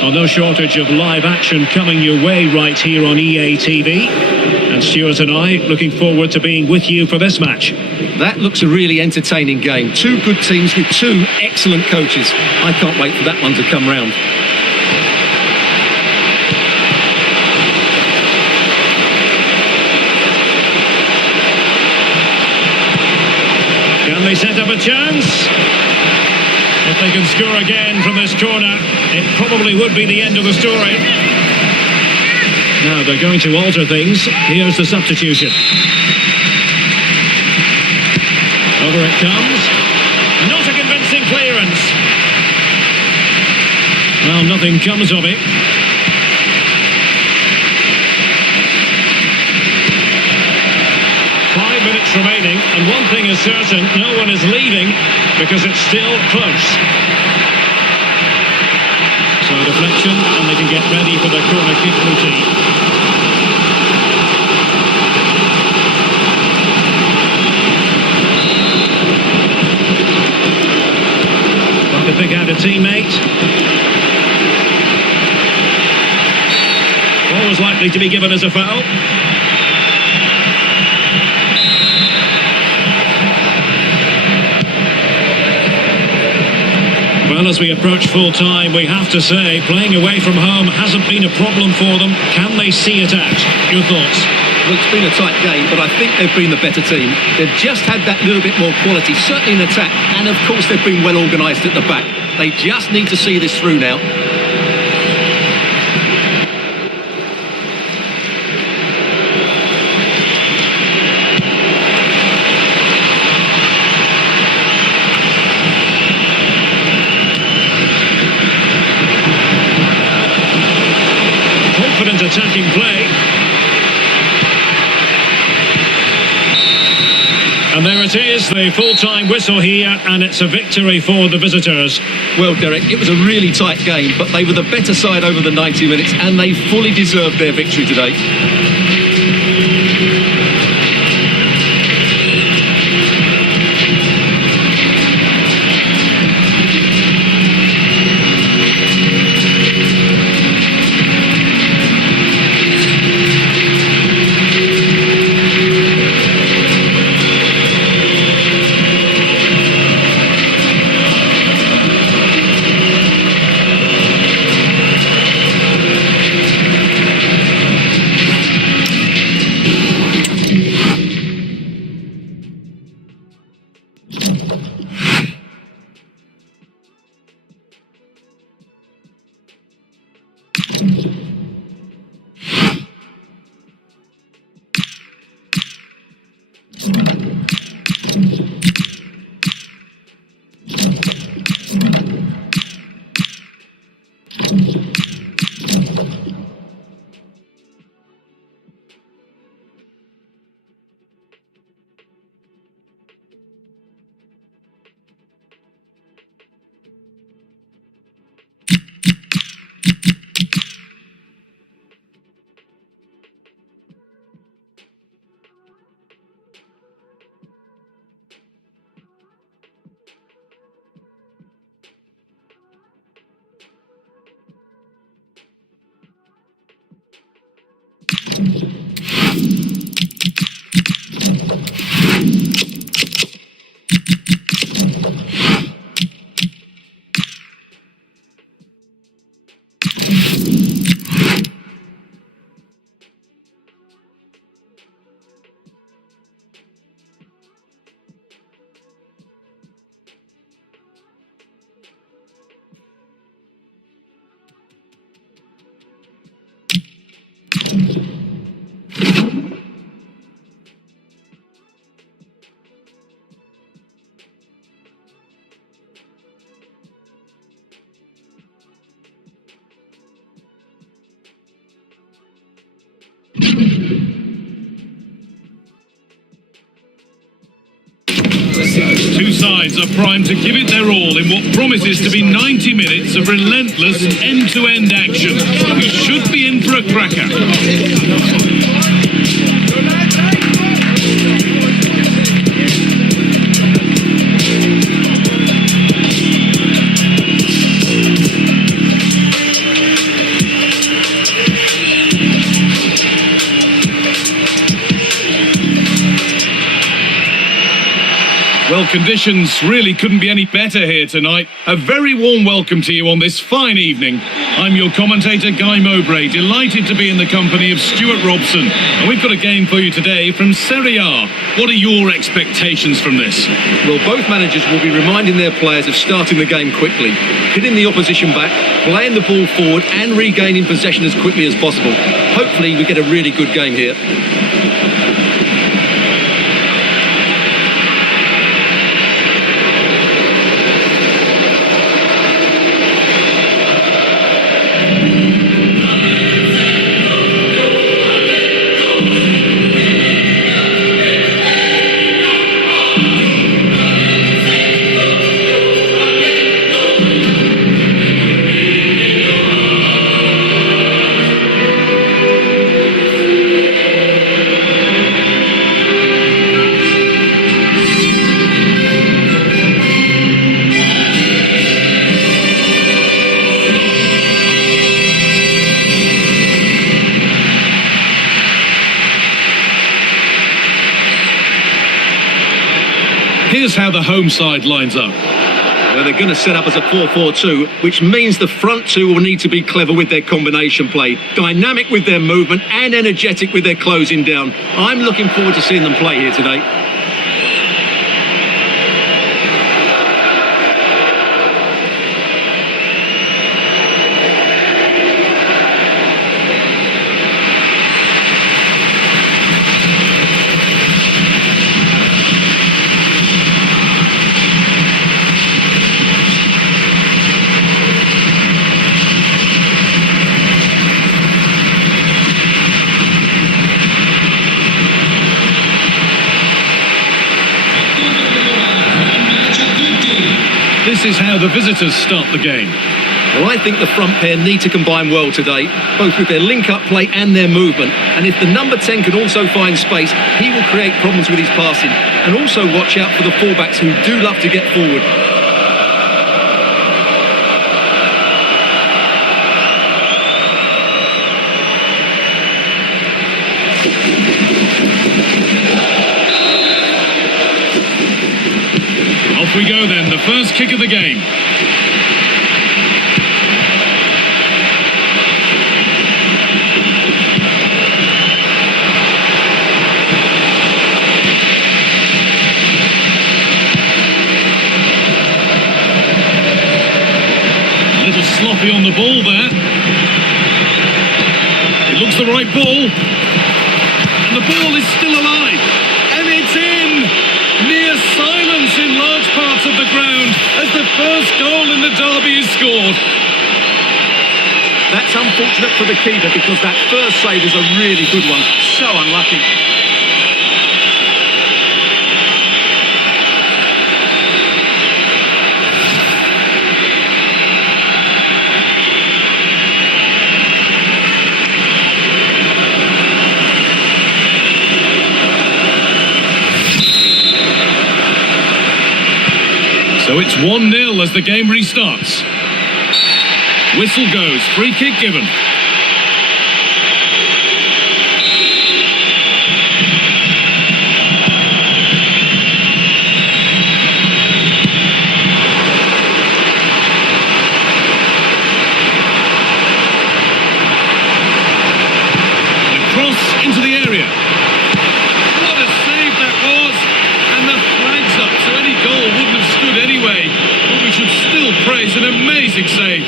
Well, no shortage of live action coming your way right here on EA TV. And Stuart and I looking forward to being with you for this match. That looks a really entertaining game. Two good teams with two excellent coaches. I can't wait for that one to come round. Can they set up a chance? If they can score again from this corner, it probably would be the end of the story. Now they're going to alter things. Here's the substitution. Over it comes. Not a convincing clearance. Well, nothing comes of it. Remaining, and one thing is certain, no one is leaving because it's still close. So deflection, and they can get ready for their corner kick routine. Got to pick out a teammate. Always likely to be given as a foul. Well, as we approach full time, we have to say, playing away from home hasn't been a problem for them. Can they see it out? Your thoughts? Well, it's been a tight game, but I think they've been the better team. They've just had that little bit more quality, certainly in attack, and of course they've been well organised at the back. They just need to see this through now. Attacking play. And there it is, the full-time whistle here, and it's a victory for the visitors. Well, Derek, it was a really tight game, but they were the better side over the 90 minutes, and they fully deserved their victory today. Two sides are primed to give it their all in what promises to be 90 minutes of relentless end-to-end action. We should be in for a cracker. Well, conditions really couldn't be any better here tonight. A very warm welcome to you on this fine evening. I'm your commentator, Guy Mowbray, delighted to be in the company of Stuart Robson. And we've got a game for you today from Serie A. What are your expectations from this? Well, both managers will be reminding their players of starting the game quickly, hitting the opposition back, playing the ball forward and regaining possession as quickly as possible. Hopefully we get a really good game here. Here's how the home side lines up. Well, they're going to set up as a 4-4-2, which means the front two will need to be clever with their combination play, dynamic with their movement and energetic with their closing down. I'm looking forward to seeing them play here today. This is how the visitors start the game. Well, I think the front pair need to combine well today, both with their link-up play and their movement. And if the number 10 can also find space, he will create problems with his passing. And also watch out for the fullbacks who do love to get forward. Off we go then, the first kick of the game. A little sloppy on the ball there. It looks the right ball. And the ball is still alive. And it's in! Near silence in large parts of the ground as the first goal in the derby is scored. That's unfortunate for the keeper because that first save was a really good one. So unlucky. So it's 1-0 as the game restarts. Whistle goes, free kick given. The cross into the area. What a save that was! And the flag's up, so any goal wouldn't have stood anyway. But we should still praise an amazing save.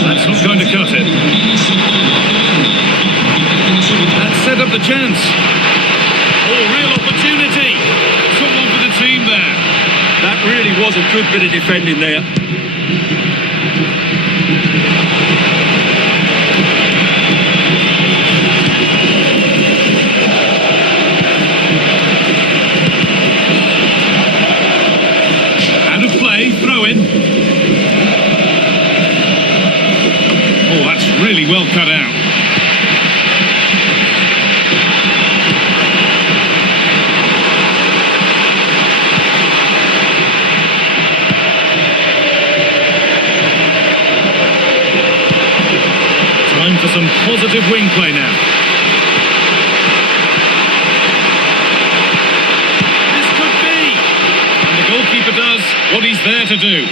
That's not going to cut it. That set up the chance. Oh, real opportunity. Someone for the team there. That really was a good bit of defending there. Out of play, throw in. Oh, that's really well cut out. for some positive wing play now. This could be! And the goalkeeper does what he's there to do.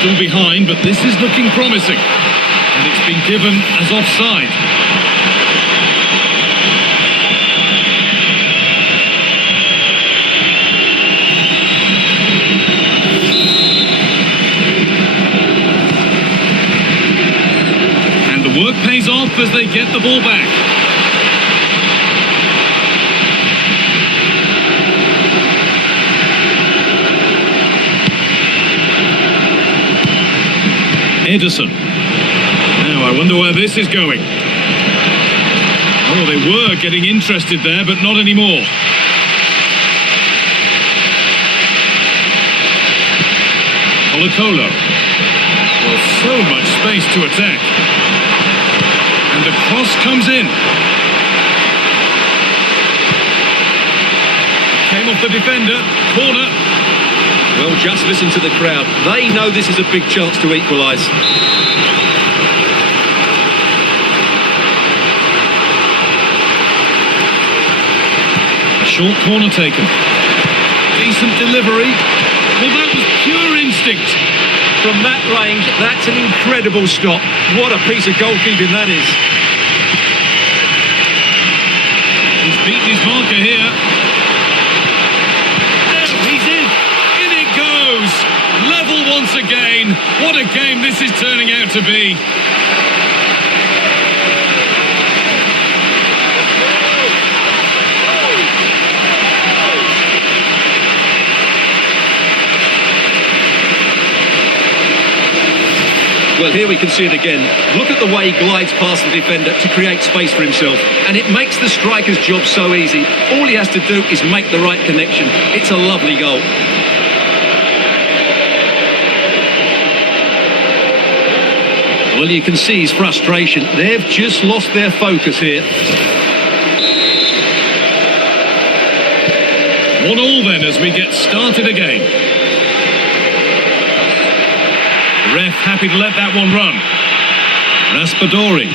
Still behind, but this is looking promising. And it's been given as offside. And the work pays off as they get the ball back. Edison. Now, I wonder where this is going. Oh, they were getting interested there, but not anymore. Colo-Colo. Well, so much space to attack. And the cross comes in. Came off the defender. Corner. Well, just listen to the crowd. They know this is a big chance to equalise. A short corner taken. Decent delivery. Well, that was pure instinct. From that range, that's an incredible stop. What a piece of goalkeeping that is. He's beaten his marker here. He's in. In it goes. Level once again. What a game this is turning out to be. Well, here we can see it again. Look at the way he glides past the defender to create space for himself. And it makes the striker's job so easy. All he has to do is make the right connection. It's a lovely goal. Well, you can see his frustration. They've just lost their focus here. 1-1 then as we get started again. The ref happy to let that one run. Raspadori.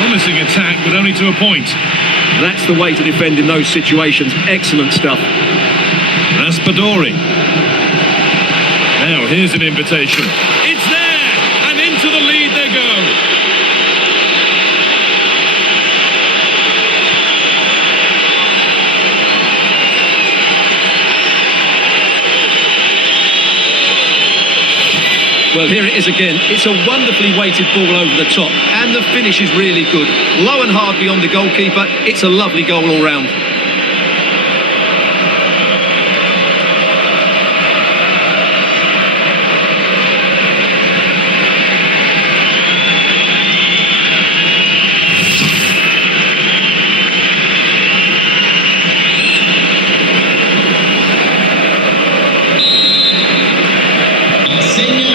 Promising attack, but only to a point. That's the way to defend in those situations. Excellent stuff. Raspadori. Now here's an invitation. It's there! And into the lead they go. Well, here it is again. It's a wonderfully weighted ball over the top, and the finish is really good. Low and hard beyond the goalkeeper. It's a lovely goal all round.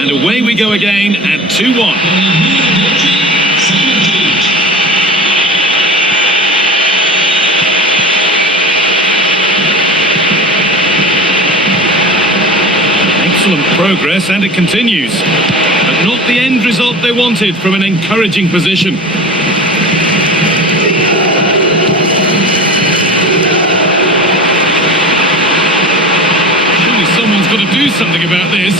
Away we go again at 2-1. Excellent progress, and it continues. But not the end result they wanted from an encouraging position. Surely someone's got to do something about this.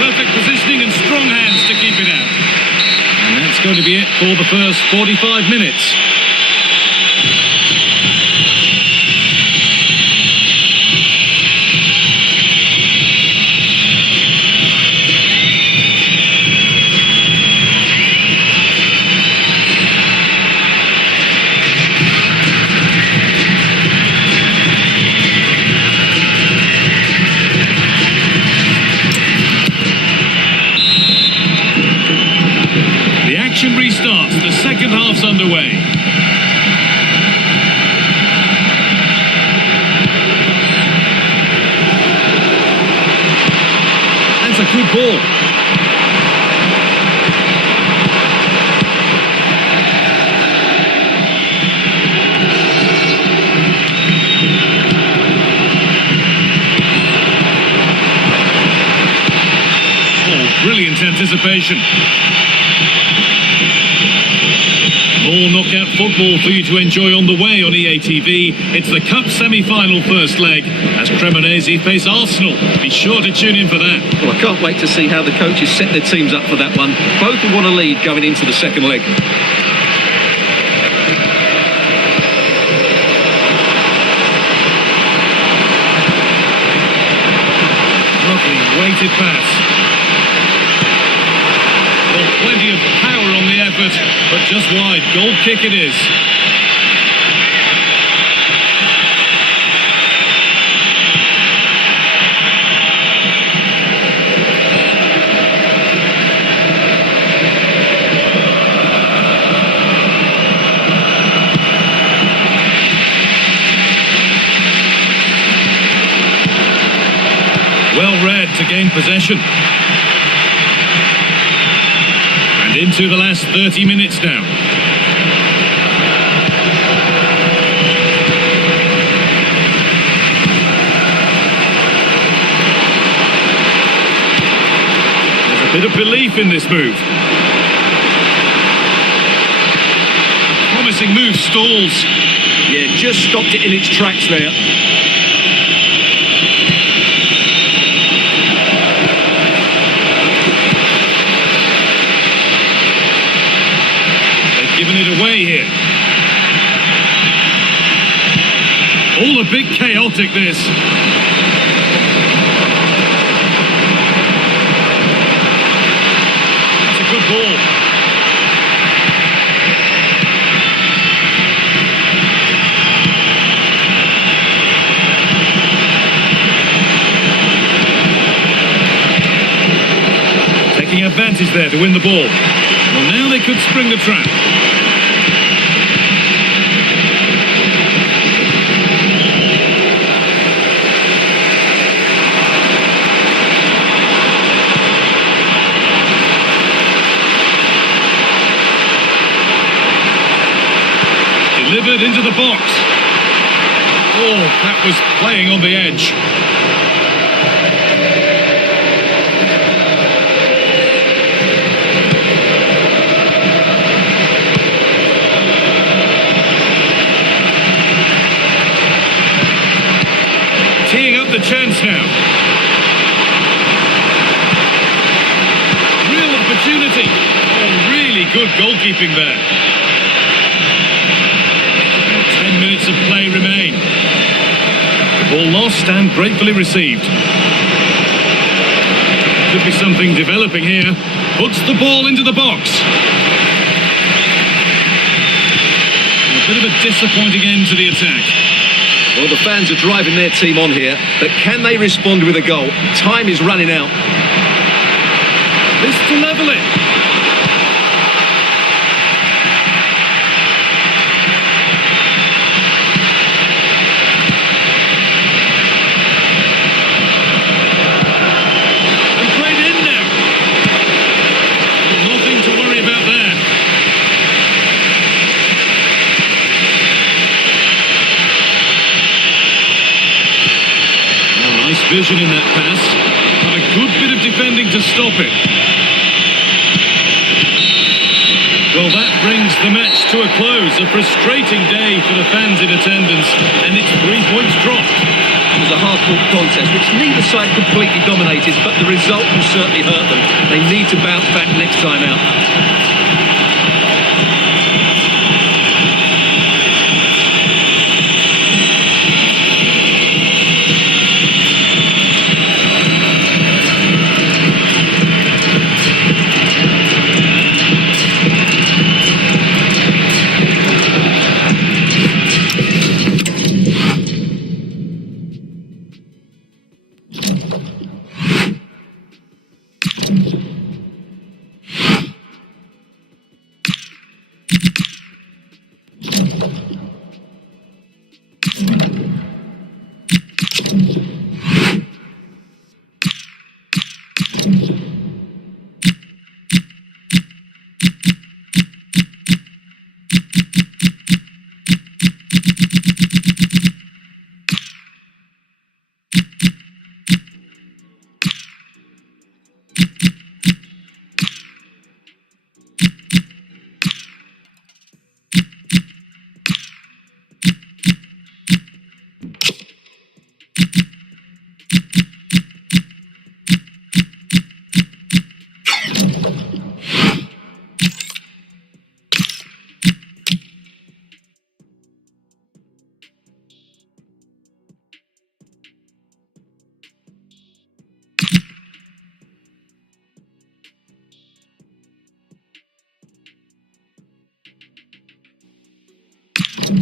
Perfect positioning and strong hands to keep it out. And that's going to be it for the first 45 minutes. Action restarts, the second half's underway. That's a good ball. anticipation. More knockout football for you to enjoy on the way on EA TV. It's the Cup semi-final first leg as Cremonese face Arsenal. Be sure to tune in for that. Well, I can't wait to see how the coaches set their teams up for that one. Both will want to lead going into the second leg. Weighted pass. Well, plenty of power on the effort, but just wide. Goal kick it is. Well read to gain possession. And into the last 30 minutes now. There's a bit of belief in this move. Promising move stalls. Yeah, just stopped it in its tracks there. Giving it away here. All a bit chaotic, this. That's a good ball. Taking advantage there to win the ball. Well, now they could spring the trap. Delivered into the box. Oh, that was playing on the edge. Teeing up the chance now. Real opportunity. Oh, really good goalkeeping there. 10 minutes of play remain. Ball lost and gratefully received. Could be something developing here. Puts the ball into the box. A bit of a disappointing end to the attack. Well, the fans are driving their team on here, but can they respond with a goal? Time is running out. This to level it. Vision in that pass, but a good bit of defending to stop it. Well, that brings the match to a close. A frustrating day for the fans in attendance, and it's 3 points dropped. It was a hard-fought contest, which neither side completely dominated, but the result will certainly hurt them. They need to bounce back next time out. Two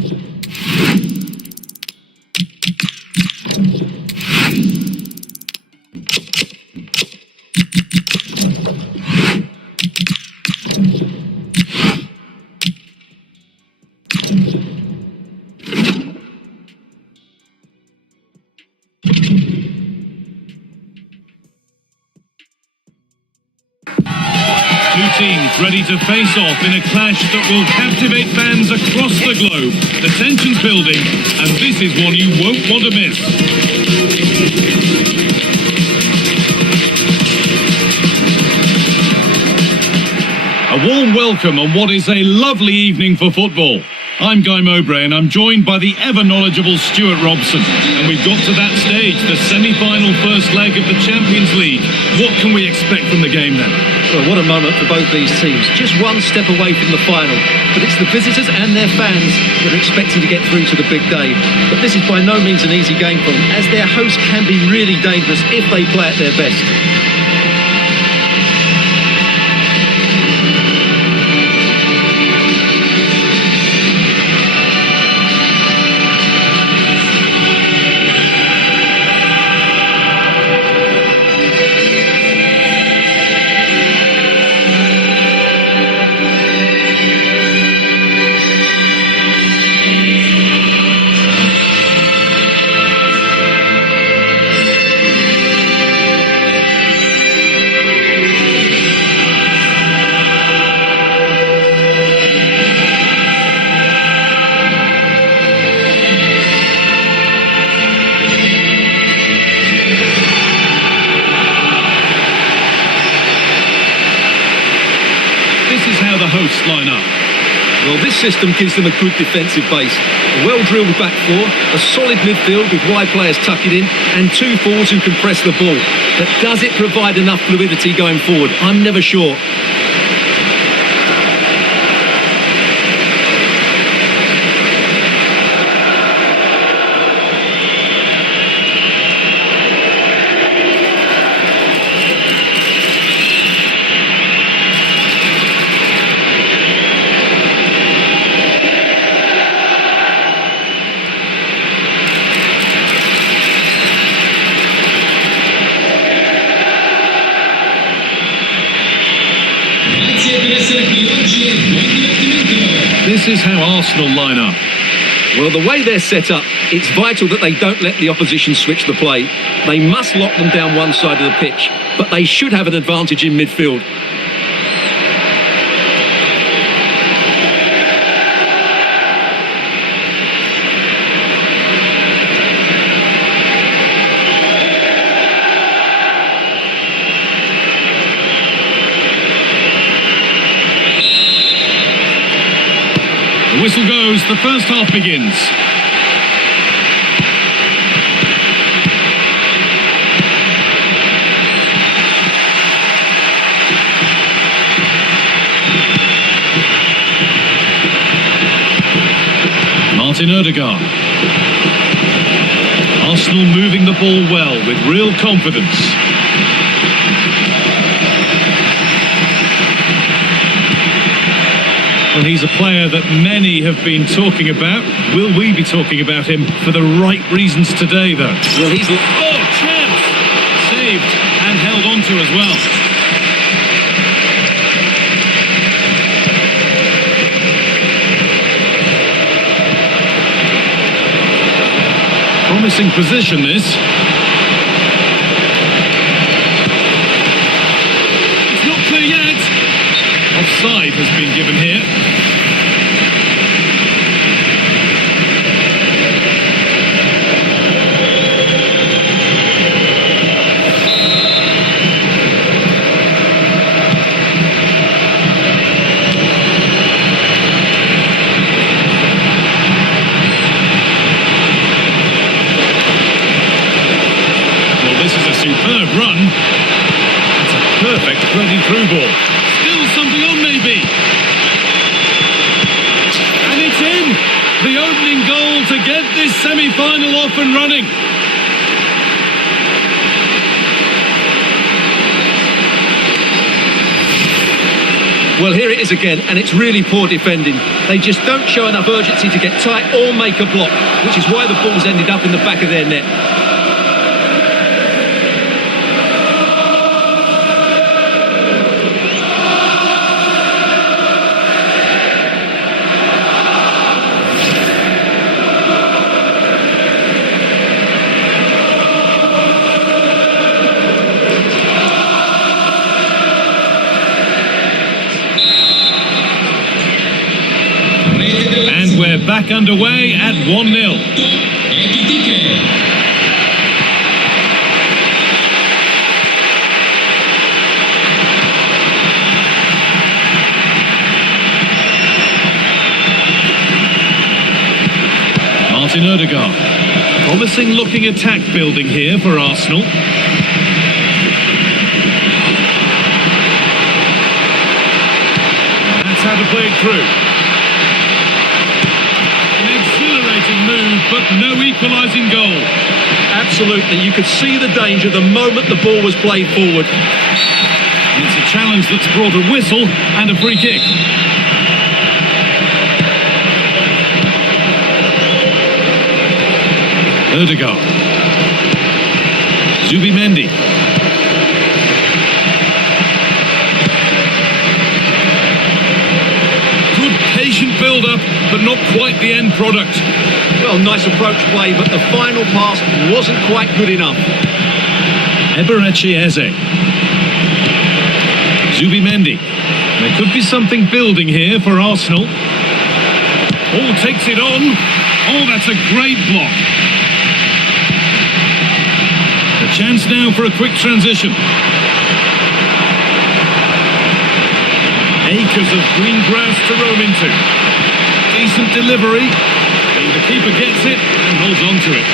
teams ready to face off in a clash that will captivate fans across the globe. The tension's building, and this is one you won't want to miss. A warm welcome on what is a lovely evening for football. I'm Guy Mowbray and I'm joined by the ever-knowledgeable Stuart Robson. And we've got to that stage, the semi-final first leg of the Champions League. What can we expect from the game then? Well, what a moment for both these teams. Just one step away from the final. But it's the visitors and their fans that are expecting to get through to the big day. But this is by no means an easy game for them, as their hosts can be really dangerous if they play at their best. Hosts line up. Well, this system gives them a good defensive base, a well-drilled back four, a solid midfield with wide players tucking in, and two forwards who can press the ball. But does it provide enough fluidity going forward? I'm never sure. This is how Arsenal line up. Well, the way they're set up, it's vital that they don't let the opposition switch the play. They must lock them down one side of the pitch, but they should have an advantage in midfield. The whistle goes, the first half begins. Martin Odegaard. Arsenal moving the ball well with real confidence. Well, he's a player that many have been talking about. Will we be talking about him for the right reasons today, though? Well, he's... Oh, chance! Saved and held onto as well. Promising position, this. It's not clear yet. Offside has been given here. Superb run. It's a perfect threading through ball. Still something on maybe. And it's in. The opening goal to get this semi-final off and running. Well, here it is again, and it's really poor defending. They just don't show enough urgency to get tight or make a block, which is why the ball's ended up in the back of their net. We're back underway at 1-0. Martin Odegaard. Promising looking attack building here for Arsenal. That's how to play it through. Move, but no equalising goal. Absolutely, you could see the danger the moment the ball was played forward. It's a challenge that's brought a whistle and a free kick. Odegaard. Zubimendi. Good patient build-up, but not quite the end product. Well, nice approach play, but the final pass wasn't quite good enough. Eberechi Eze. Zubimendi. There could be something building here for Arsenal. Oh, takes it on. Oh, that's a great block. A chance now for a quick transition. Acres of green grass to roam into. Decent delivery. And the keeper gets it and holds on to it.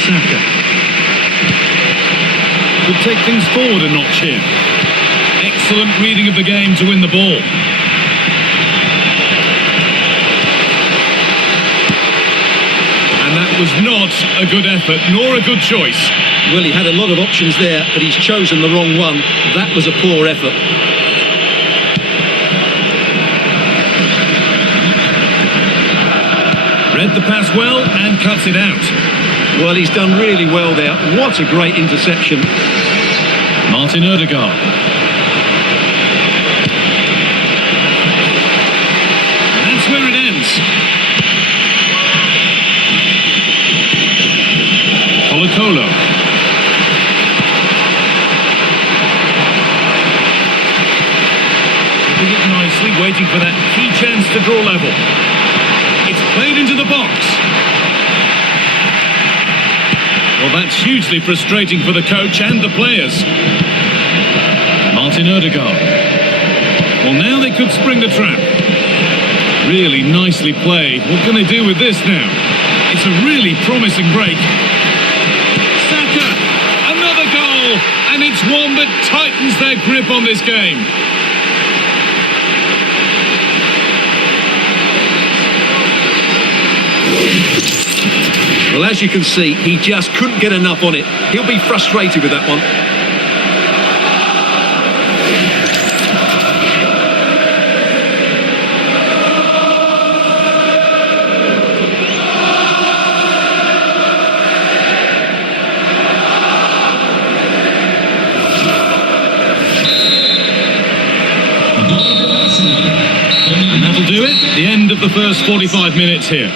Saka. Could take things forward a notch here. Excellent reading of the game to win the ball. And that was not a good effort, nor a good choice. Well, he had a lot of options there, but he's chosen the wrong one. That was a poor effort. Read the pass well and cuts it out. Well, he's done really well there. What a great interception. Martin Odegaard. And that's where it ends. Colo-Colo. Doing it nicely, waiting for that key chance to draw level. It's played into the box. Well, that's hugely frustrating for the coach and the players. Martin Odegaard. Well, now they could spring the trap. Really nicely played. What can they do with this now? It's a really promising break. Saka, another goal, and it's one that tightens their grip on this game. Well, as you can see, he just couldn't get enough on it. He'll be frustrated with that one. And that'll do it. The end of the first 45 minutes here.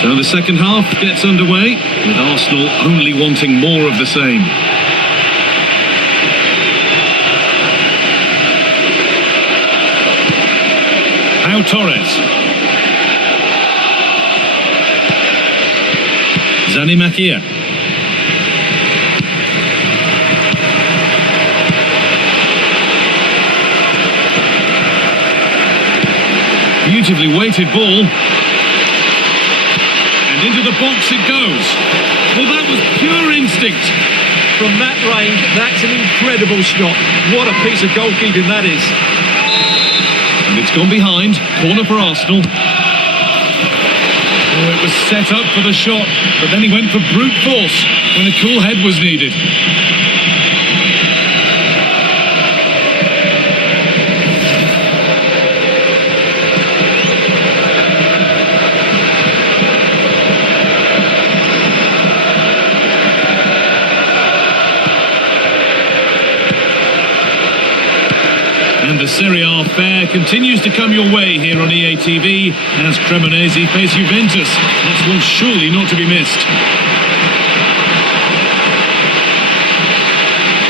So the second half gets underway, with Arsenal only wanting more of the same. Pau Torres. Zanimakia. Beautifully weighted ball. And into the box it goes. Well, that was pure instinct. From that range, that's an incredible shot. What a piece of goalkeeping that is. And it's gone behind. Corner for Arsenal. Oh, it was set up for the shot, but then he went for brute force when a cool head was needed. And the Serie A fare continues to come your way here on EA TV as Cremonese face Juventus. That's one surely not to be missed.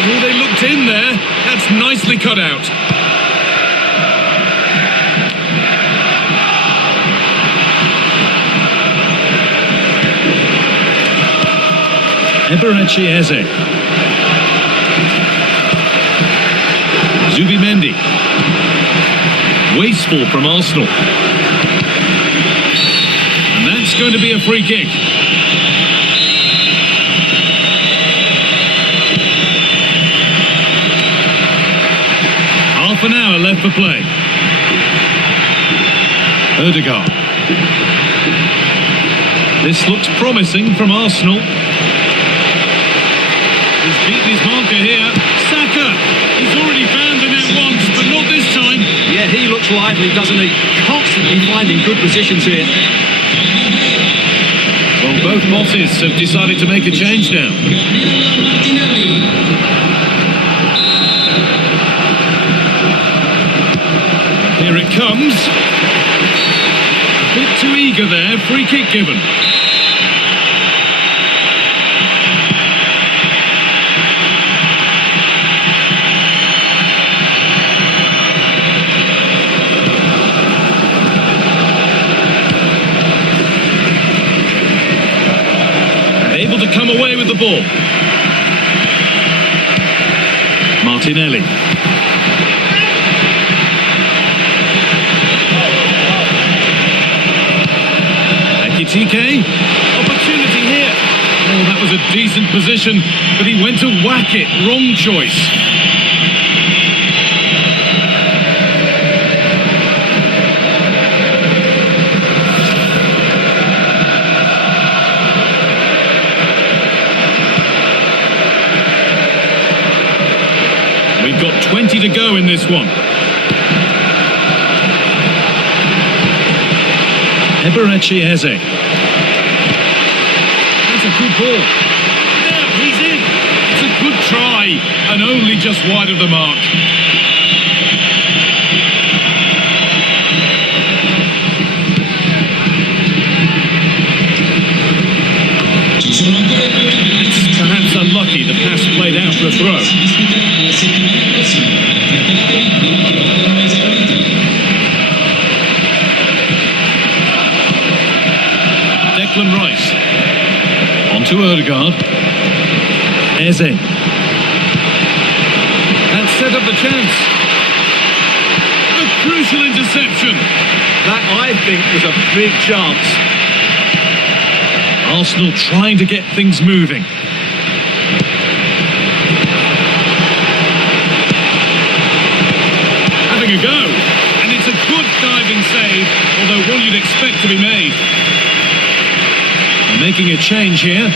Oh, they looked in there. That's nicely cut out. Eze. Zubimendi. Wasteful from Arsenal. And that's going to be a free kick. Half an hour left for play. Ødegaard. This looks promising from Arsenal. He's beaten his marker here. Saka! He's already found the net once, but not this time. Yeah, he looks lively, doesn't he? Constantly finding good positions here. Well, both bosses have decided to make a change now. Here it comes. A bit too eager there. Free kick given. Able to come away with the ball. Martinelli. Ekitike. Opportunity here. Oh, that was a decent position, but he went to whack it. Wrong choice. We've got 20 to go in this one. Eze. That's a good ball. Yeah, he's in. It's a good try, and only just wide of the mark. It's perhaps unlucky the pass played out for a throw. Declan Rice. On to Ødegaard. Eze. That set up the chance. A crucial interception. That, I think, was a big chance. Arsenal trying to get things moving. Having a go. And it's a good diving save, although one you'd expect to be made. Making a change here.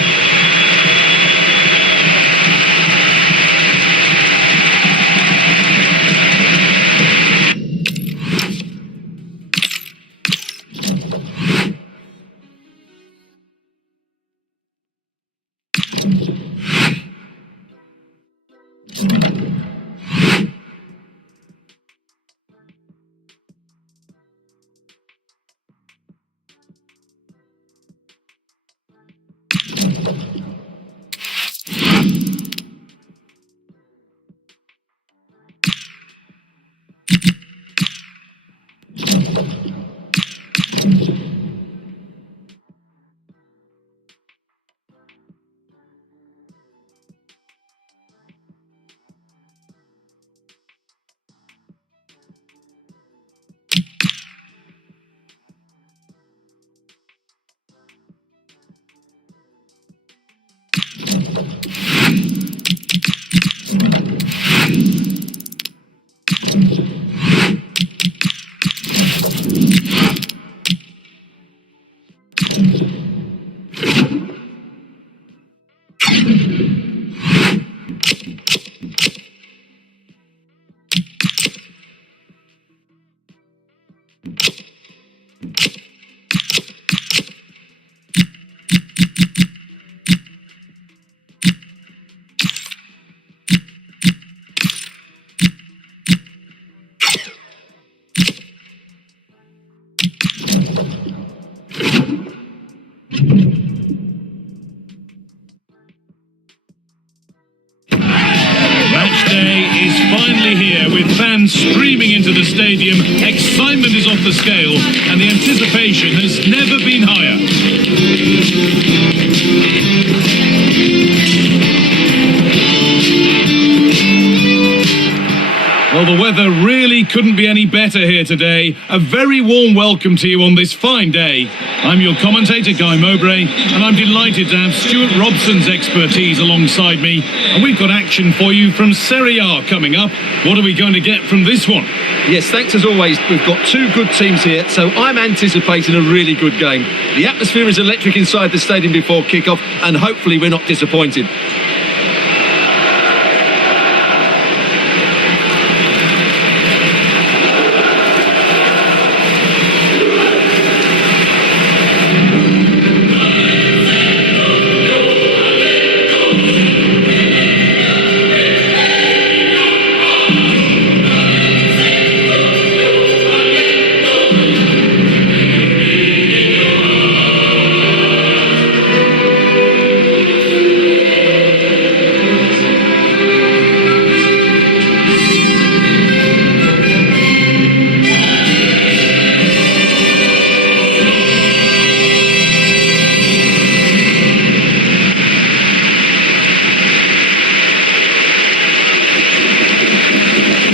Match day is finally here with fans streaming into the stadium. Excitement is off the scale and the anticipation has never been higher. Well, the weather really couldn't be any better here today. A very warm welcome to you on this fine day. I'm your commentator, Guy Mowbray, and I'm delighted to have Stuart Robson's expertise alongside me. And we've got action for you from Serie A coming up. What are we going to get from this one? Yes, thanks as always. We've got two good teams here, so I'm anticipating a really good game. The atmosphere is electric inside the stadium before kick-off, and hopefully we're not disappointed.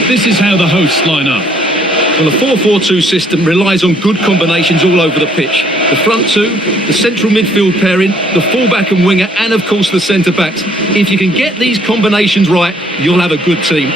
This is how the hosts line up. Well, the 4-4-2 system relies on good combinations all over the pitch. The front two, the central midfield pairing, the fullback and winger, and of course the centre-backs. If you can get these combinations right, you'll have a good team.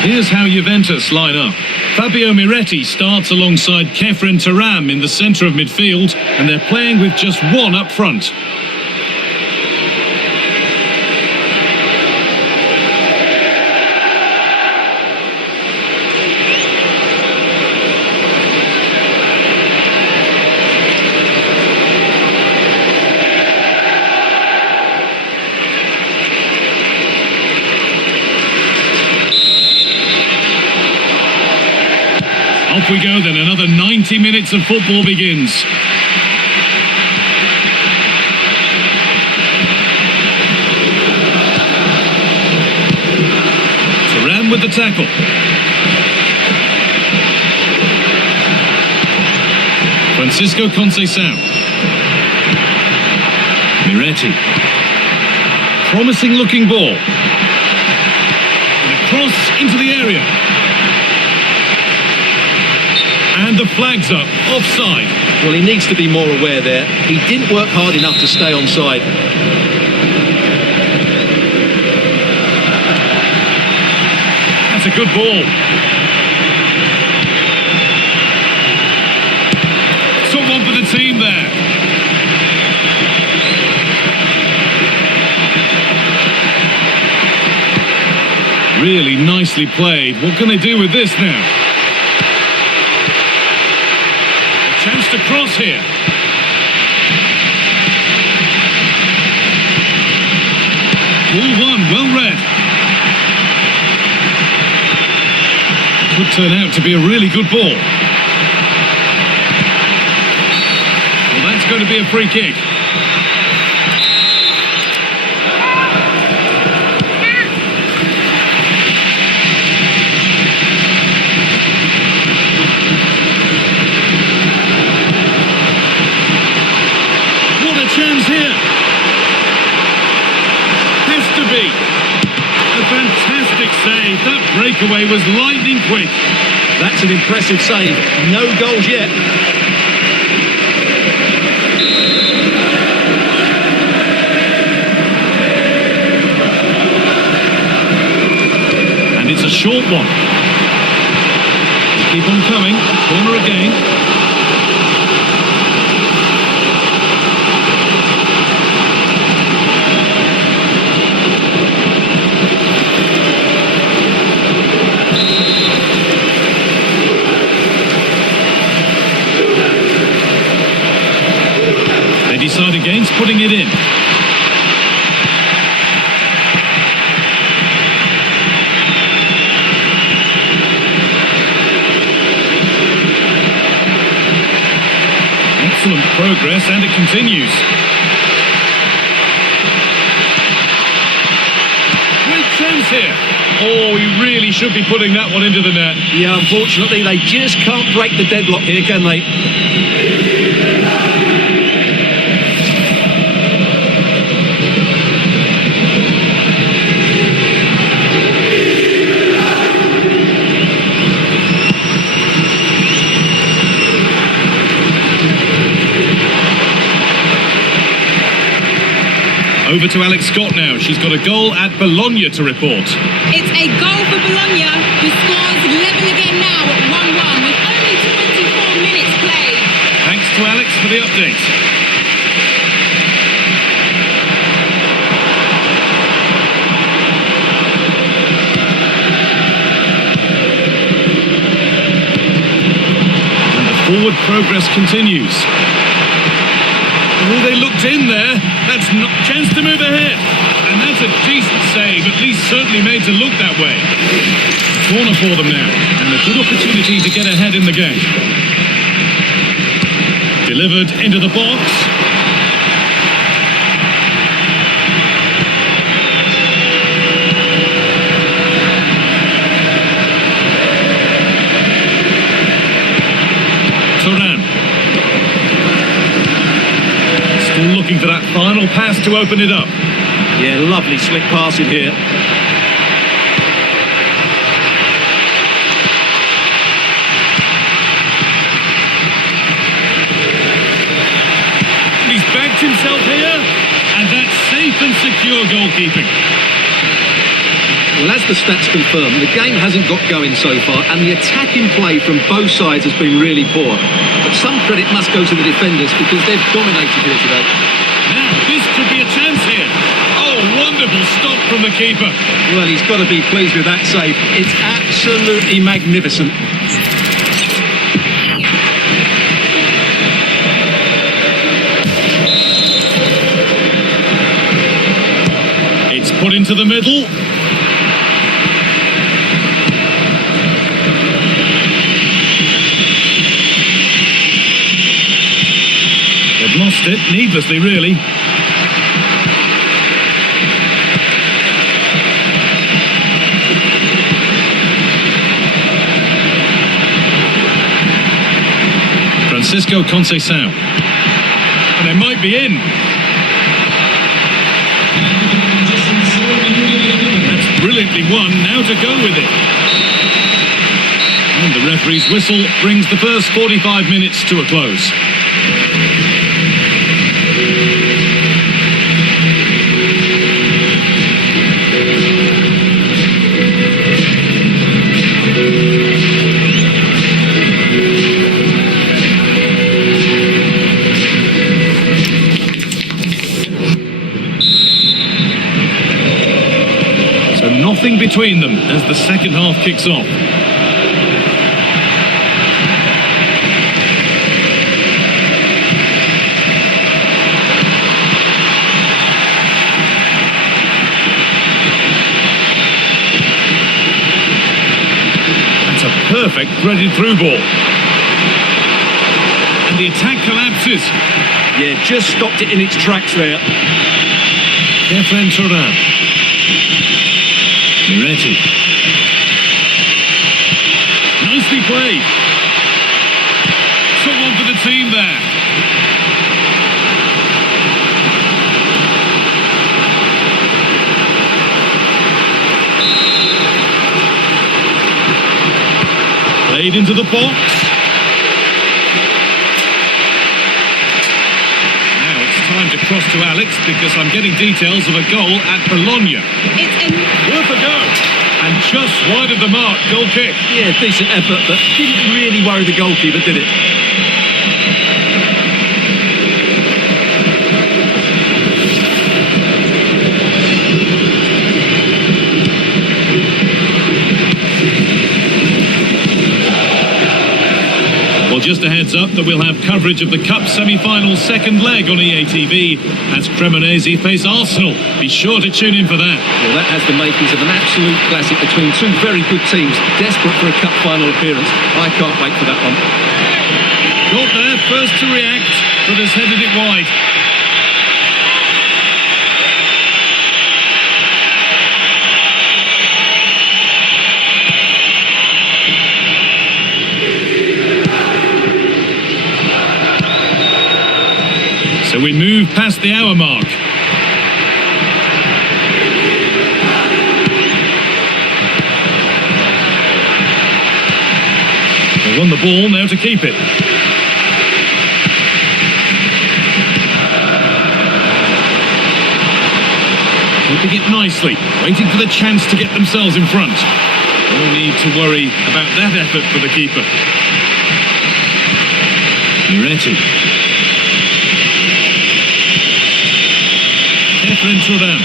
Here's how Juventus line up. Fabio Miretti starts alongside Kefren Thuram in the centre of midfield, and they're playing with just one up front. Off we go then, another 90 minutes of football begins. Thuram with the tackle. Francisco Conceição. Miretti. Promising looking ball. And a cross into the area. And the flag's up, offside. Well, he needs to be more aware there. He didn't work hard enough to stay onside. That's a good ball. Someone for the team there. Really nicely played. What can they do with this now? Chance to cross here. Ball one, well read. Could turn out to be a really good ball. Well, that's going to be a free kick. breakaway was lightning quick. That's an impressive save. No goals yet. And it's a short one. Keep on coming. Corner again. They decide against putting it in. Excellent progress, and it continues. With Crems here. Oh, he really should be putting that one into the net. Yeah, unfortunately, they just can't break the deadlock here, can they? Over to Alex Scott now. She's got a goal at Bologna to report. It's a goal for Bologna, who scores level again now at 1-1 with only 24 minutes played. Thanks to Alex for the update. And the forward progress continues. Oh, they looked in there. That's not chance to move ahead. And that's a decent save, at least certainly made to look that way. Corner for them now, and a good opportunity to get ahead in the game. Delivered into the box. Turan. Still looking for that final pass to open it up. Yeah, lovely slick passing here. He's backed himself here, and that's safe and secure goalkeeping. Well, as the stats confirm, the game hasn't got going so far, and the attacking play from both sides has been really poor. But some credit must go to the defenders because they've dominated here today. Now, this could be a chance here. Oh, wonderful stop from the keeper. Well, he's got to be pleased with that save. It's absolutely magnificent. It's put into the middle. They've lost it, needlessly, really. Francisco Conceição. And they might be in. That's brilliantly won. Now to go with it. And the referee's whistle brings the first 45 minutes to a close. Nothing between them as the second half kicks off. That's a perfect threaded through ball. And the attack collapses. Yeah, just stopped it in its tracks there. Kefren Turan. Miretti. Nicely played. Someone for the team there. Played into the box. Now it's time to cross to Alex because I'm getting details of a goal at Bologna. Worth a go. And just wide of the mark, goal kick. Yeah, decent effort, but didn't really worry the goalkeeper, did it? Well, just a heads up that we'll have coverage of the Cup semi-final second leg on EA TV as Cremonese face Arsenal. Be sure to tune in for that. Well, that has the makings of an absolute classic between two very good teams, desperate for a cup final appearance. I can't wait for that one. Got there, first to react, but has headed it wide. So we move past the hour mark. They won the ball, now to keep it. Keeping it nicely, waiting for the chance to get themselves in front. No need to worry about that effort for the keeper. Miretti. Catherine Turan.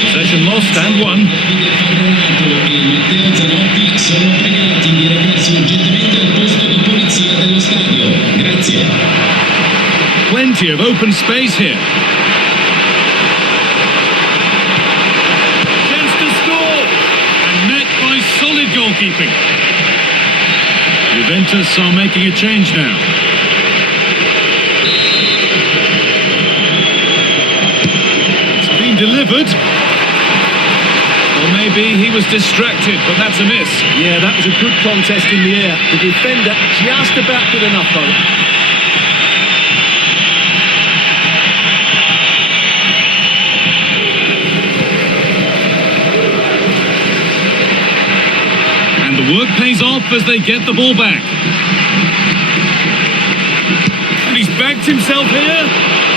Possession lost and won. Sono pregati di recarsi urgentemente al posto di polizia dello stadio. Grazie. Plenty of open space here. Chance to score! And met by solid goalkeeping. Juventus are making a change now. It's been delivered. Or maybe he was distracted, but that's a miss. Yeah, that was a good contest in the air. The defender just about good enough, though. And the work pays off as they get the ball back. And he's backed himself here.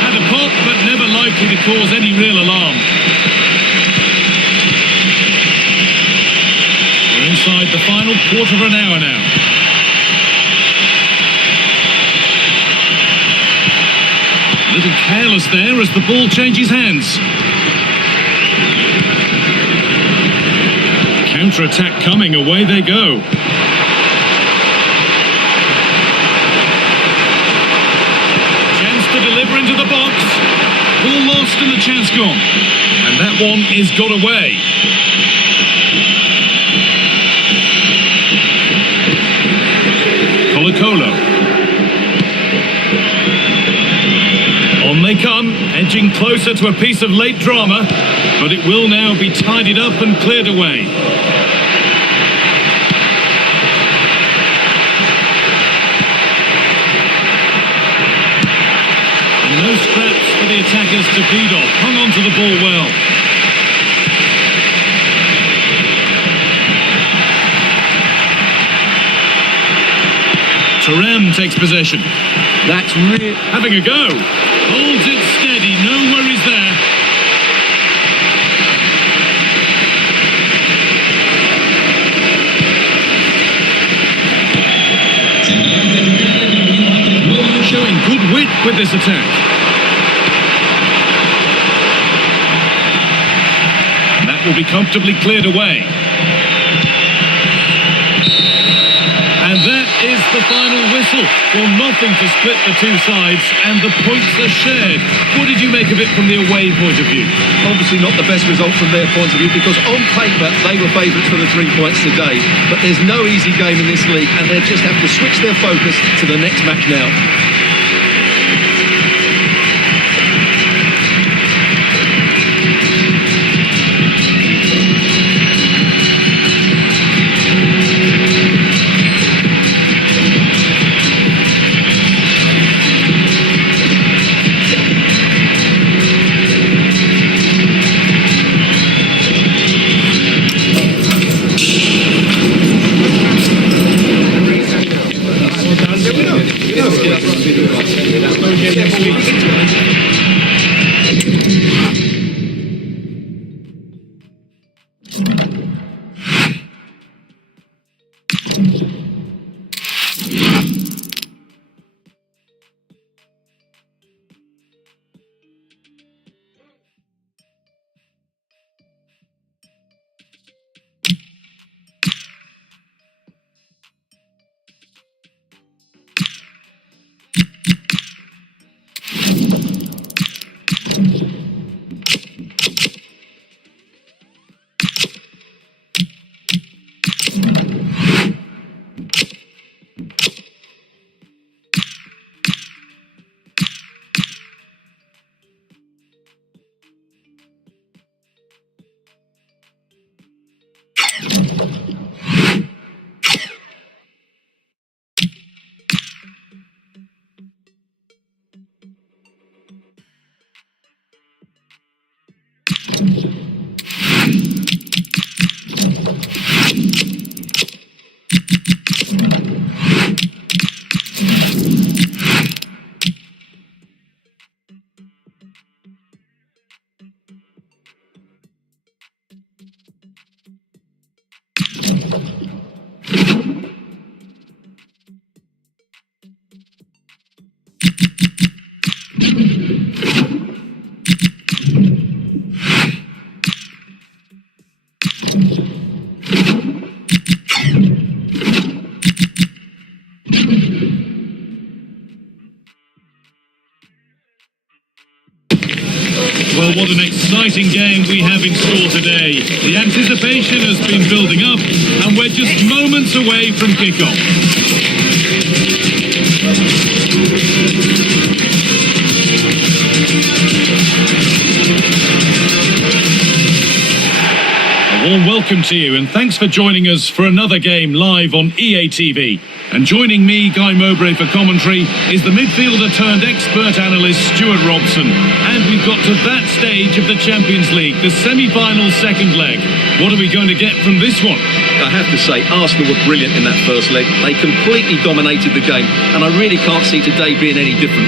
Had a pop, but never likely to cause any real alarm. We're inside the final quarter of an hour now. A little careless there as the ball changes hands. Counter-attack coming, away they go. Chance to deliver into the box. Ball lost and the chance gone. And that one is got away. Colo-Colo. On they come, edging closer to a piece of late drama, but it will now be tidied up and cleared away. And no scraps for the attackers to feed off. Hung on to the ball well. Turan takes possession. That's really... Having a go. Holds it steady, no worries there. Showing good wit with this attack. And that will be comfortably cleared away. And that is the final whistle. Well, nothing to split the two sides, and the points are shared. What did you make of it from the away point of view? Obviously not the best result from their point of view, because on paper they were favourites for the 3 points today. But there's no easy game in this league, and they just have to switch their focus to the next match now. what an exciting game we have in store today. The anticipation has been building up, and we're just moments away from kickoff. A warm welcome to you, and thanks for joining us for another game live on EA TV. And joining me, Guy Mowbray, for commentary is the midfielder turned expert analyst Stuart Robson. And we've got to that stage of the Champions League, the semi-final second leg. What are we going to get from this one? I have to say, Arsenal were brilliant in that first leg. They completely dominated the game, and I really can't see today being any different.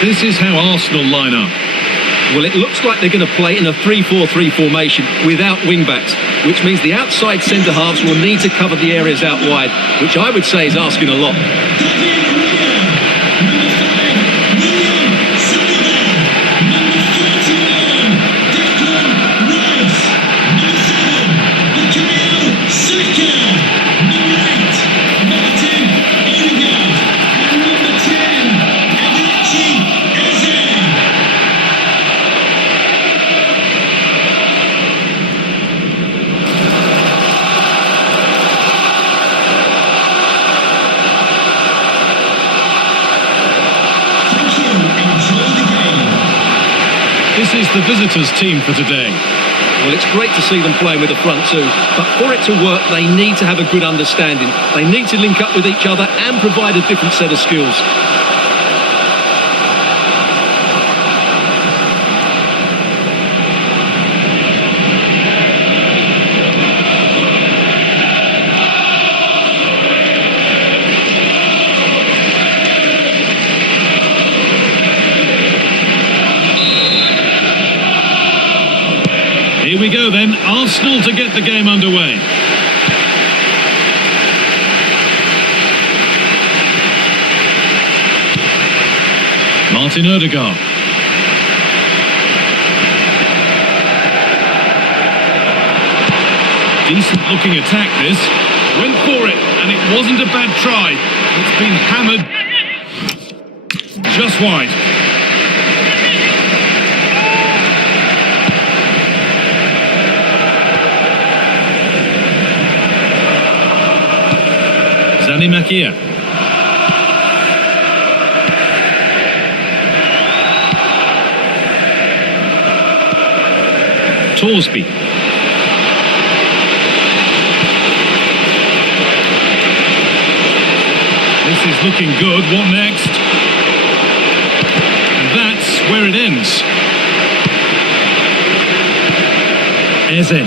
This is how Arsenal line up. Well, it looks like they're going to play in a 3-4-3 formation without wing-backs, which means the outside centre-halves will need to cover the areas out wide, which I would say is asking a lot. This is the visitors' team for today. Well, it's great to see them playing with the front two, but for it to work, they need to have a good understanding. They need to link up with each other and provide a different set of skills. Here we go then, Arsenal to get the game underway. Martin Odegaard. Decent looking attack this. Went for it, and it wasn't a bad try. It's been hammered just wide. MyCareer. Torsby. This is looking good. What next? And that's where it ends. Eze.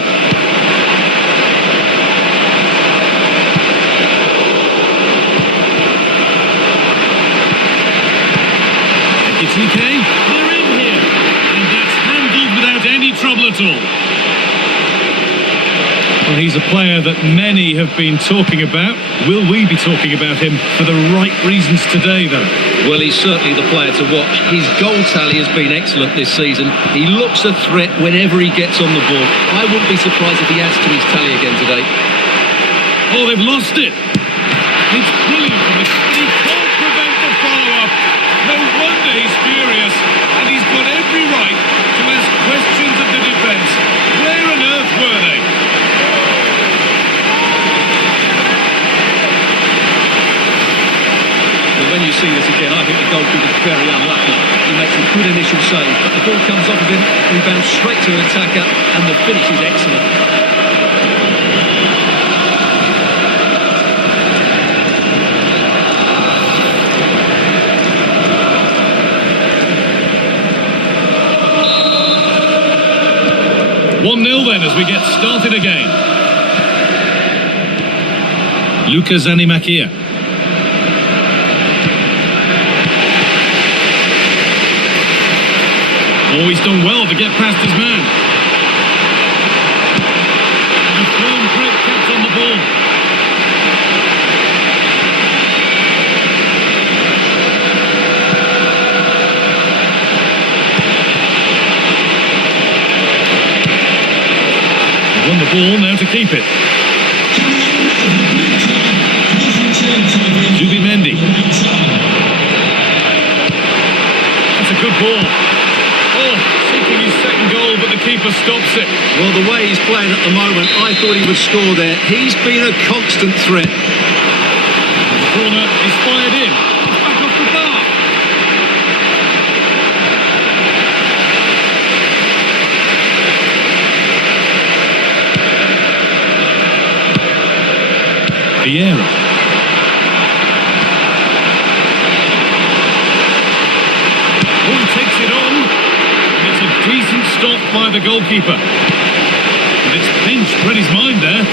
TK, they're in here, and that's handled without any trouble at all. Well, he's a player that many have been talking about. Will we be talking about him for the right reasons today, though? Well, he's certainly the player to watch. His goal tally has been excellent this season. He looks a threat whenever he gets on the ball. I wouldn't be surprised if he adds to his tally again today. Oh, they've lost it. It's brilliant from it. He can't prevent the follow-up. No wonder he's furious, and he's got every right to ask questions of the defence. Where on earth were they? Well, when you see this again, I think the goalkeeper's very unlucky. He makes a good initial save, but the ball comes off of him, rebounds straight to an attacker, and the finish is excellent. 1-0 then as we get started again. Luka Zanimakia. Oh, he's done well to get past his man. A firm grip kept on the ball. They've won the ball, now to keep it. Zubimendi. That's a good ball. Oh, seeking his second goal, but the keeper stops it. Well, the way he's playing at the moment, I thought he would score there. He's been a constant threat. The corner is fired in. It's back off the bar. Vieira. Oh, takes it on. It's a decent stop by the goalkeeper. But it's pinched Reddy's mind there.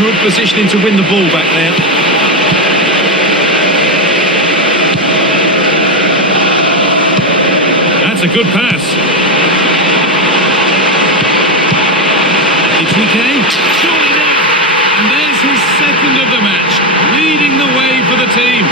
Good positioning to win the ball back there. That's a good pass. Itike. Surely there. And there's his second of the match, leading the way for the team.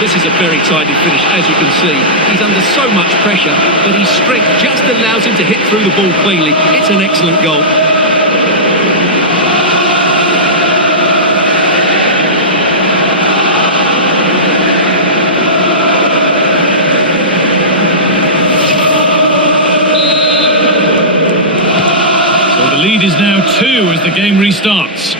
This is a very tidy finish, as you can see. He's under so much pressure, but his strength just allows him to hit through the ball cleanly. It's an excellent goal. So the lead is now 2 as the game restarts.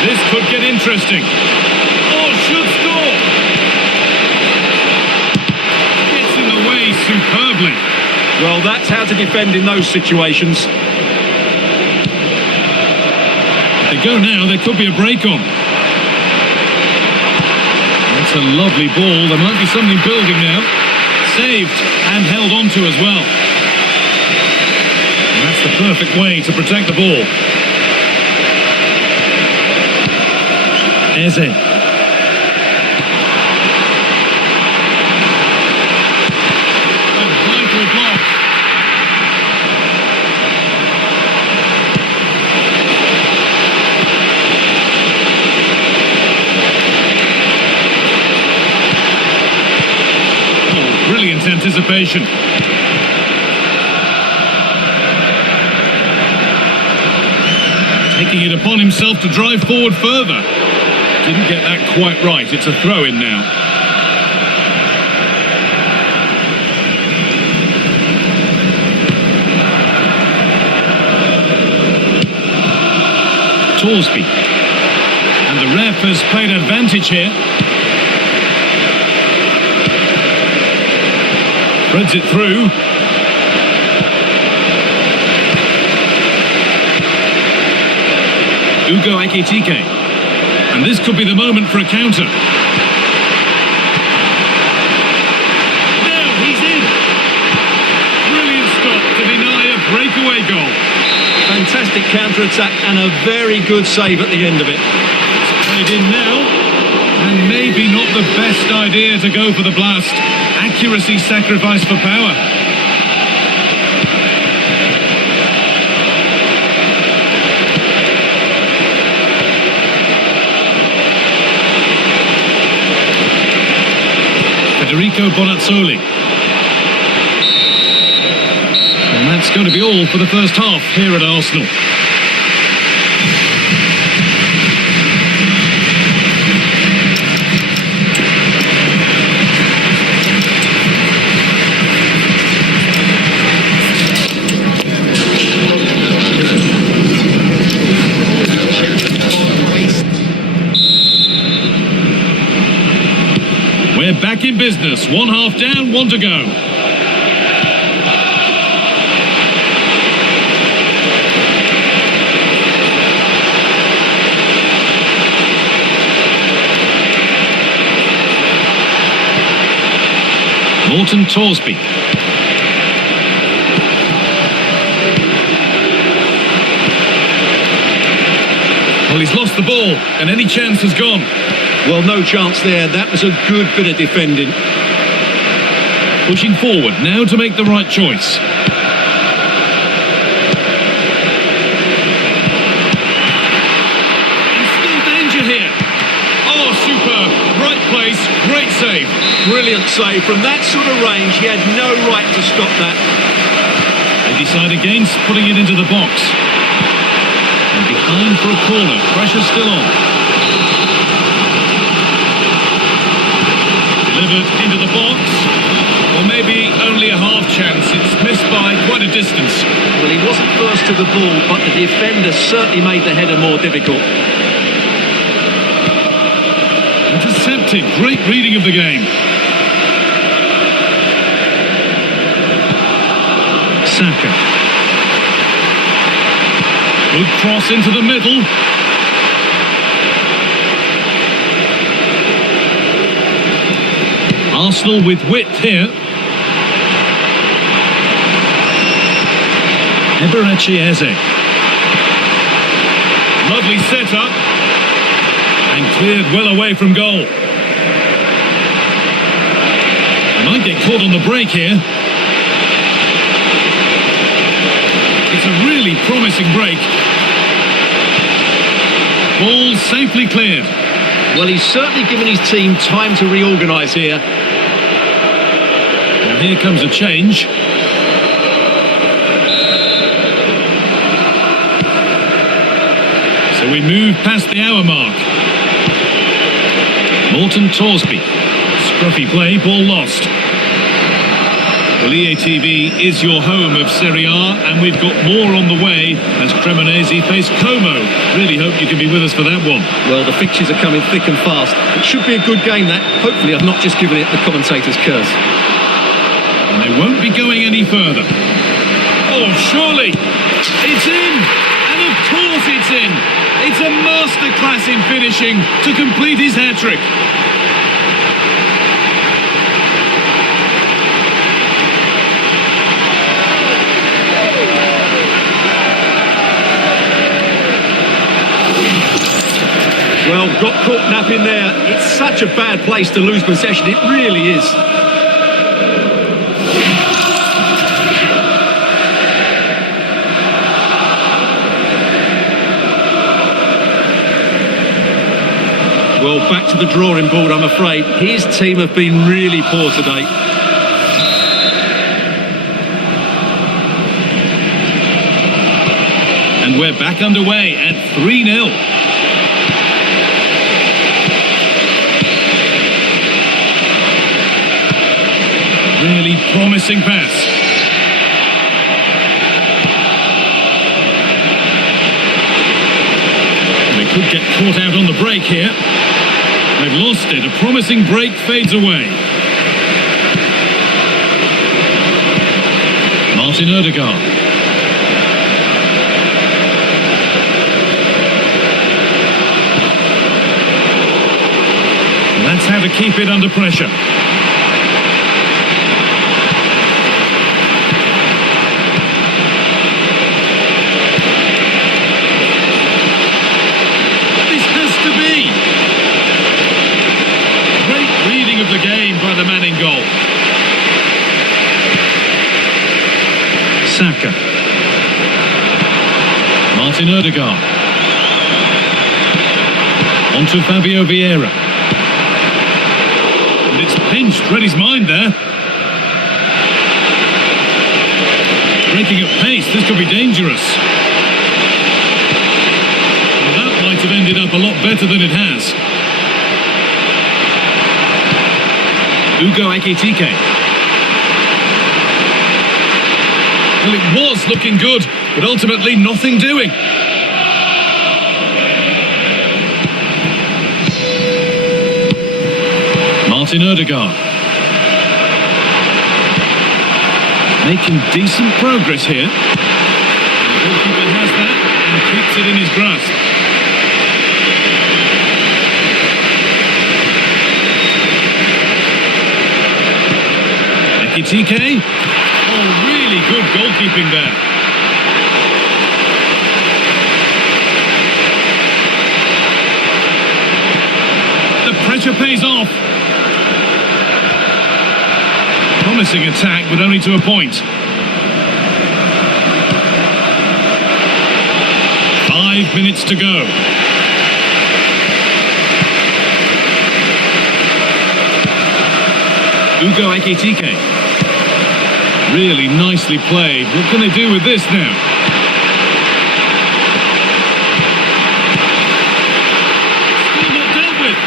This could get interesting. Oh, should score! Gets in the way superbly. Well, that's how to defend in those situations. If they go now, there could be a break on. That's a lovely ball. There might be something building now. Saved and held onto as well. And that's the perfect way to protect the ball. Eze. A vital block. Oh, brilliant anticipation. Taking it upon himself to drive forward further. Didn't get that quite right. It's a throw-in now. Torsby. And the ref has played advantage here. Threads it through. Ugo Ekitike. And this could be the moment for a counter. Now he's in. Brilliant stop to deny a breakaway goal. Fantastic counter-attack and a very good save at the end of it. It's played in now. And maybe not the best idea to go for the blast. Accuracy sacrificed for power. Federico Bonazzoli. And that's going to be all for the first half here at Arsenal. back in business. One half down, one to go. Morton Torsby. Well, he's lost the ball, and any chance has gone. Well, no chance there. That was a good bit of defending. Pushing forward now to make the right choice. And still danger here. Oh, superb. Right place, great save. Brilliant save. From that sort of range, he had no right to stop that. They decide against putting it into the box. And behind for a corner. Pressure still on. Delivered into the box. Or maybe only a half chance. It's missed by quite a distance. Well, he wasn't first to the ball, but the defender certainly made the header more difficult. Intercepted. Great reading of the game. Saka. Good cross into the middle. Arsenal with width here. Eberechi Eze. Lovely setup. And cleared well away from goal. Might get caught on the break here. It's a really promising break. Ball safely cleared. Well, he's certainly given his team time to reorganise here. Now here comes a change. So we move past the hour mark. Morton Torsby. Scruffy play, ball lost. Well, EA TV is your home of Serie A, and we've got more on the way as Cremonese face Como. Really hope you can be with us for that one. Well, the fixtures are coming thick and fast. It should be a good game, that. Hopefully I've not just given it the commentator's curse. And they won't be going any further. Oh, surely! It's in! And of course it's in! It's a masterclass in finishing to complete his hat-trick. Well, got caught napping there. It's such a bad place to lose possession. It really is. Well, back to the drawing board, I'm afraid. His team have been really poor today. And we're back underway at 3-0. Really promising pass. They could get caught out on the break here. They've lost it. A promising break fades away. Martin Odegaard. And that's how to keep it under pressure. Of the game by the man in goal. Saka. Martin Odegaard. On to Fabio Vieira. And it's pinched. Read his mind there. Breaking at pace. This could be dangerous. Well, that might have ended up a lot better than it has. Ugo Ekitike. Well, it was looking good, but ultimately nothing doing. Martin Ødegaard. Making decent progress here. The goalkeeper has that and keeps it in his grasp. Ekitike. Oh, really good goalkeeping there. The pressure pays off. Promising attack, but only to a point. 5 minutes to go. Ugo Ekitike. Really nicely played. What can they do with this now? Still not dealt with.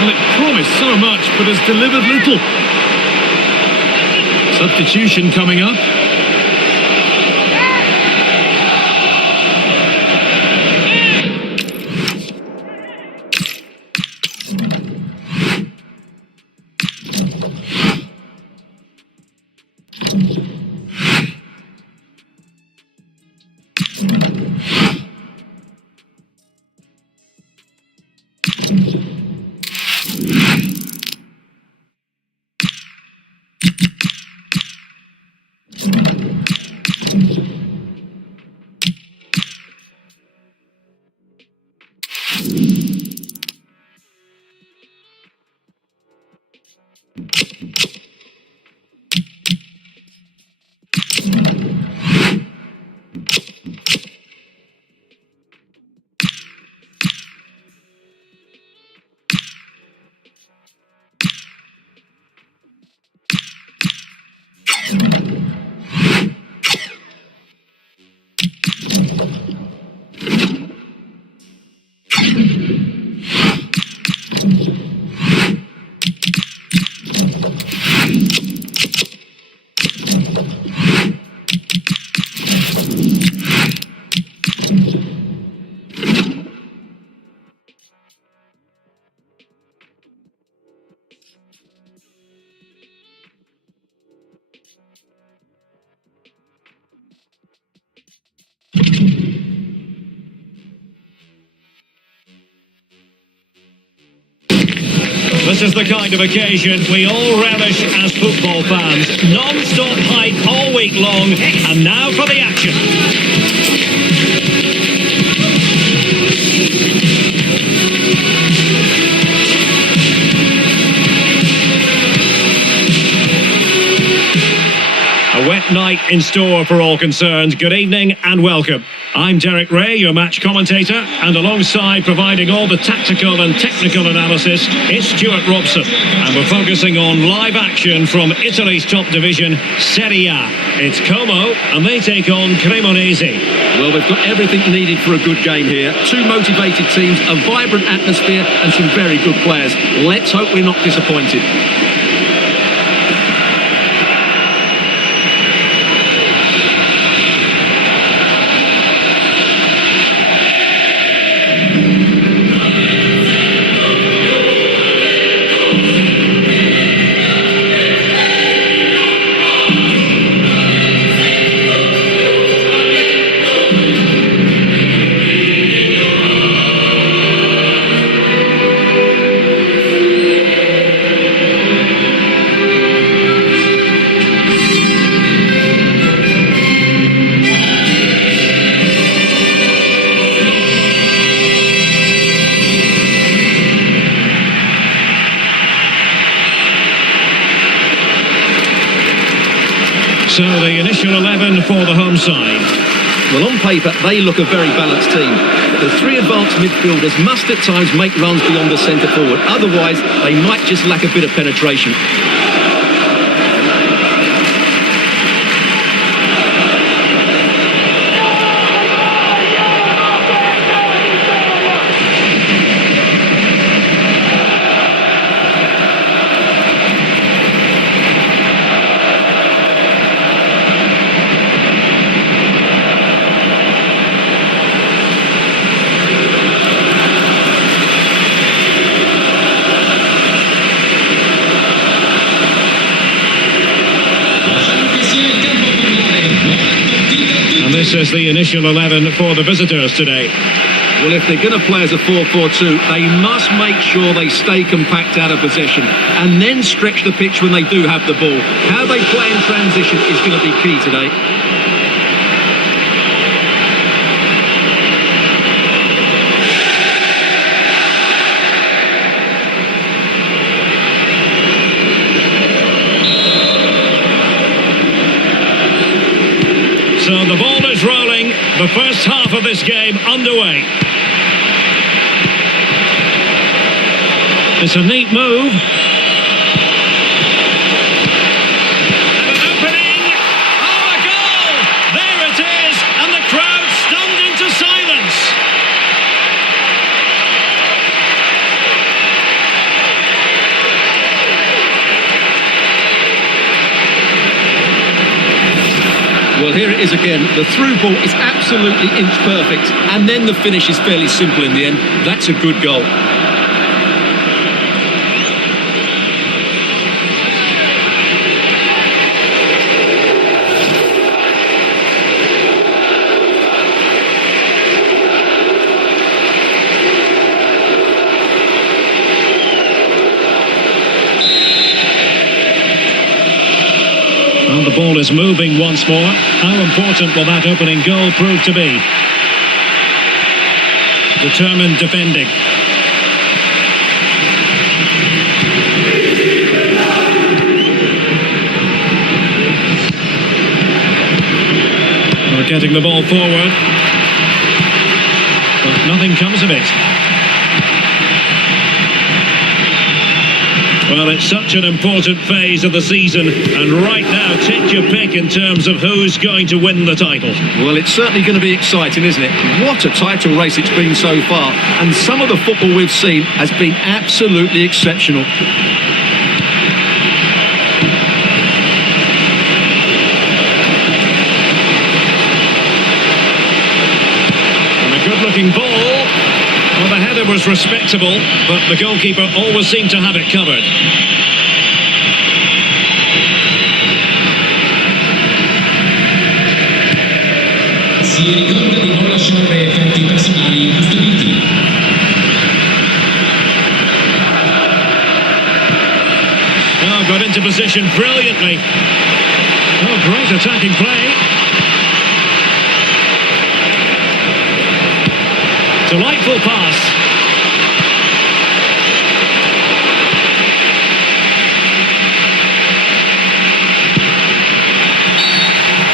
Well, it promised so much, but has delivered little. Substitution coming up. This is the kind of occasion we all relish as football fans. Non-stop hype all week long, and now for the action. A wet night in store for all concerned. Good evening and welcome. I'm Derek Ray, your match commentator, and alongside providing all the tactical and technical analysis, it's Stuart Robson. And we're focusing on live action from Italy's top division, Serie A. It's Como, and they take on Cremonese. Well, they've got everything needed for a good game here. Two motivated teams, a vibrant atmosphere, and some very good players. Let's hope we're not disappointed. So the initial 11 for the home side. Well, on paper, they look a very balanced team. But the three advanced midfielders must at times make runs beyond the centre forward. Otherwise, they might just lack a bit of penetration. is the initial 11 for the visitors today. Well, if they're going to play as a 4-4-2, they must make sure they stay compact out of possession and then stretch the pitch when they do have the ball. How they play in transition is going to be key today. So the ball is rolling, the first half of this game underway. It's a neat move. And an opening. Oh, a goal! There it is, and the crowd stunned into silence. Well, here it is again. The through ball is absolutely inch perfect, and then the finish is fairly simple in the end. That's a good goal. Well, the ball is moving once more. How important will that opening goal prove to be? Determined defending. We're getting the ball forward, but nothing comes of it. Well, it's such an important phase of the season, and right now, take your pick in terms of who's going to win the title. Well, it's certainly going to be exciting, isn't it? What a title race it's been so far, and some of the football we've seen has been absolutely exceptional. And a good-looking ball. Well, the header was respectable, but the goalkeeper always seemed to have it covered. Si ricorda di non lasciare effetti personali incustoditi. Oh, got into position brilliantly. Oh, great attacking play. Delightful pass.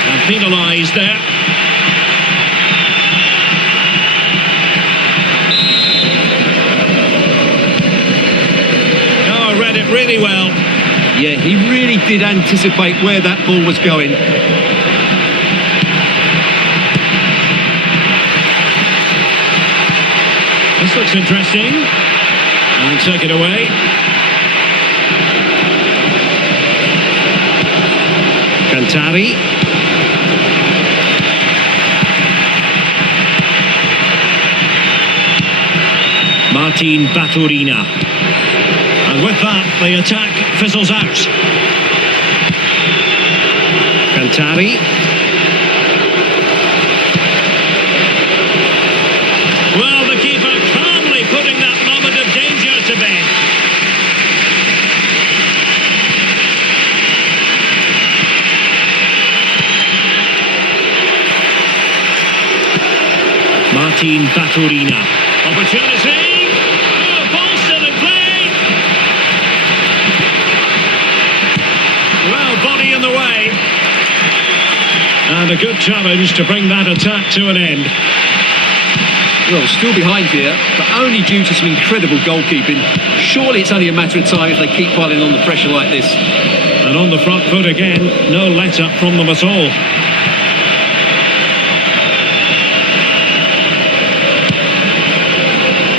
And penalised there. Oh, read it really well. Yeah, he really did anticipate where that ball was going. This looks interesting. And take it away. Cantari. Martin Baturina. And with that, the attack fizzles out. Cantari. Well, the keeper calmly putting that moment of danger to bed. Martin Baturina. Opportunity. Oh, ball still in play. Well, body in the way. And a good challenge to bring that attack to an end. Well, still behind here, but only due to some incredible goalkeeping. Surely it's only a matter of time if they keep piling on the pressure like this. And on the front foot again, no let-up from them at all.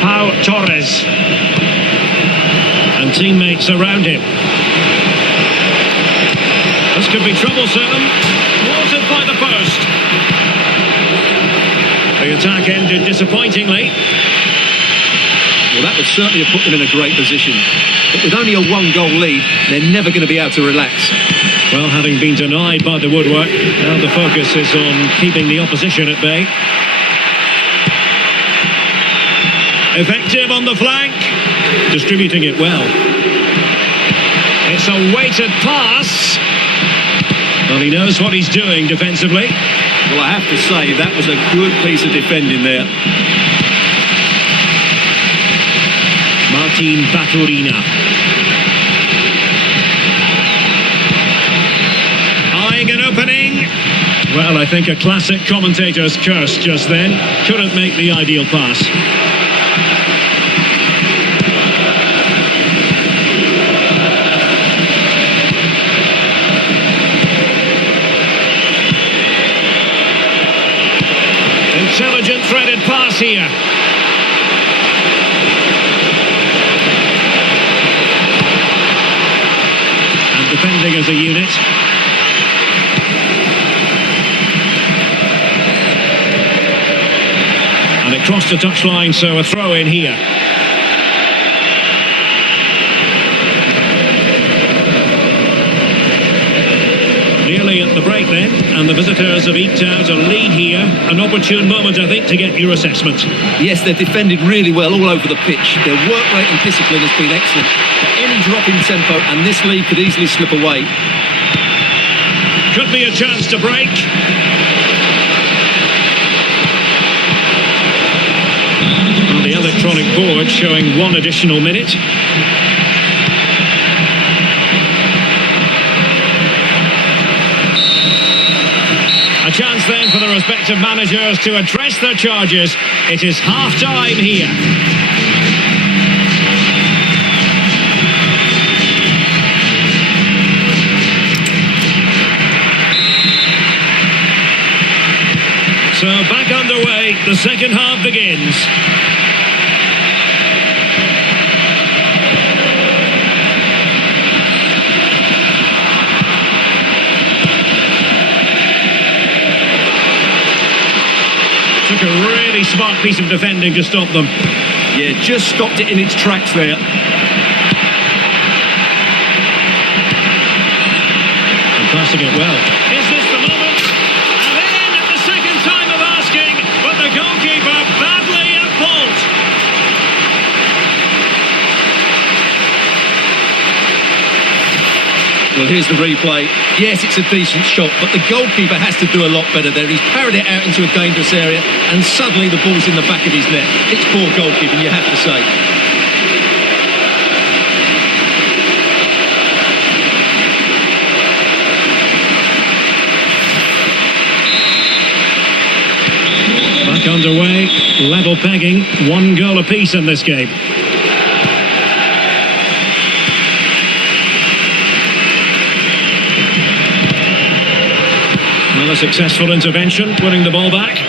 Pau Torres. And teammates around him. This could be troublesome. Watered by the post. The attack ended disappointingly. Well, that would certainly have put them in a great position. But with only a one-goal lead, they're never going to be able to relax. Well, having been denied by the woodwork, now the focus is on keeping the opposition at bay. Effective on the flank, distributing it well. It's a weighted pass. Well, he knows what he's doing defensively. Well, I have to say, that was a good piece of defending there. Martin Baturina. Eyeing an opening. Well, I think a classic commentator's curse just then. Couldn't make the ideal pass. Intelligent threaded pass here. And defending as a unit. And it crossed the touchline, so a throw in here. Nearly at the break then, and the visitors have eked out a lead here. An opportune moment, I think, to get your assessment. Yes, they've defended really well all over the pitch. Their work rate and discipline has been excellent. But any drop in tempo, and this lead could easily slip away. Could be a chance to break. On the electronic board showing 1 additional minute. A chance then for the respective managers to address their charges. It is half-time here. So back underway, the second half begins. Took a really smart piece of defending to stop them. Yeah, just stopped it in its tracks there. And passing it well. Is this the moment? And in at the second time of asking, but the goalkeeper badly at fault. Well, here's the replay. Yes, it's a decent shot, but the goalkeeper has to do a lot better there. He's parried it out into a dangerous area, and suddenly the ball's in the back of his net. It's poor goalkeeping, you have to say. Back underway, level pegging, 1 goal apiece in this game. A successful intervention, winning the ball back.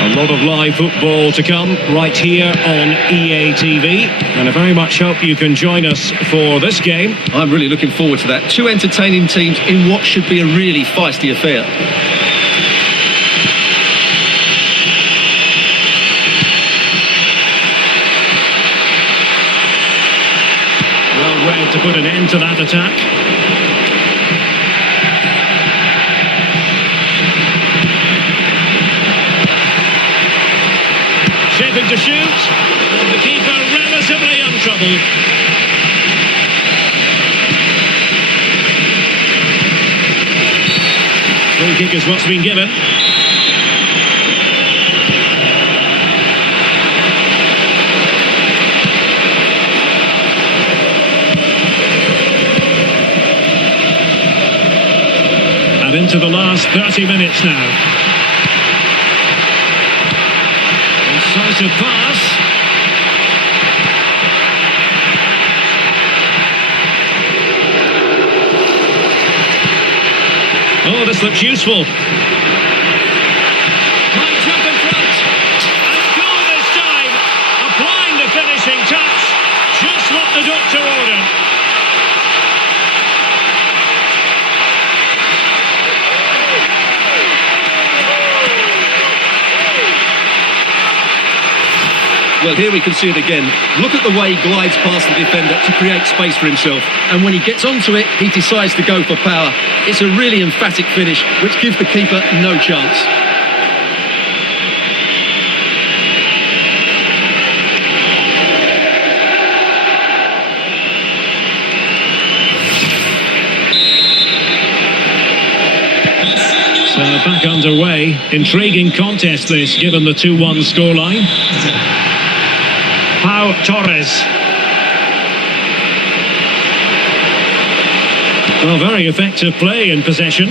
A lot of live football to come right here on EA TV, and I very much hope you can join us for this game. I'm really looking forward to that. 2 entertaining teams in what should be a really feisty affair. Well read to put an end to that attack. Shaping to shoot, and the keeper relatively untroubled. Free kick is what's been given. And into the last 30 minutes now. Decisive pass. Oh, this looks useful. Might jump in front. And goal this time. Applying the finishing touch. Just what the doctor ordered. Well, here we can see it again. Look at the way he glides past the defender to create space for himself. And when he gets onto it, he decides to go for power. It's a really emphatic finish, which gives the keeper no chance. So back underway. Intriguing contest this, given the 2-1 scoreline. Pau Torres. Well, very effective play in possession.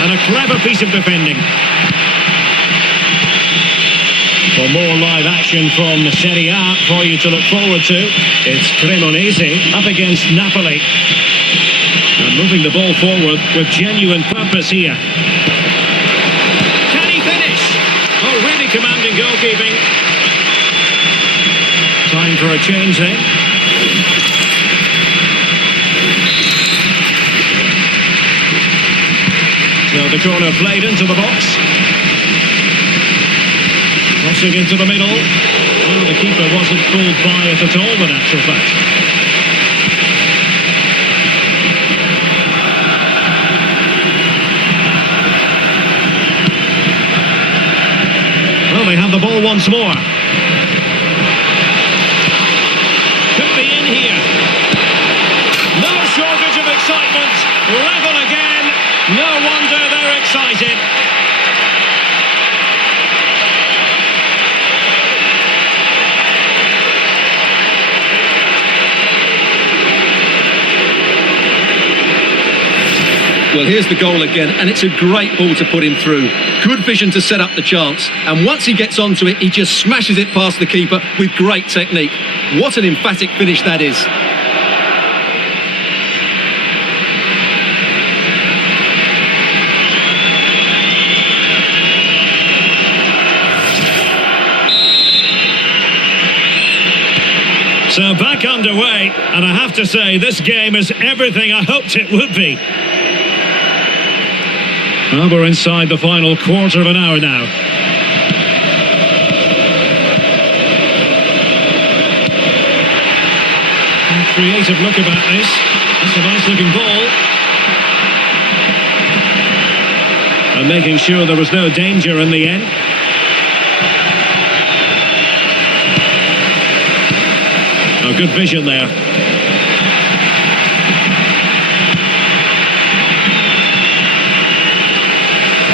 And a clever piece of defending. For more live action from Serie A for you to look forward to, it's Cremonese up against Napoli. And moving the ball forward with genuine purpose here. Can he finish? Oh, really commanding goalkeeping. Time for a change then. So the corner played into the box. Crossing into the middle. Well, the keeper wasn't fooled by it at all, in actual fact. Well, they have the ball once more. Could be in here. No shortage of excitement. Level again. No wonder they're excited. Well, here's the goal again, and it's a great ball to put him through. Good vision to set up the chance, and once he gets onto it, he just smashes it past the keeper with great technique. What an emphatic finish that is. So back underway, and I have to say, this game is everything I hoped it would be. Well, we're inside the final quarter of an hour now. A creative look about this. That's a nice looking ball. And making sure there was no danger in the end. Oh, good vision there.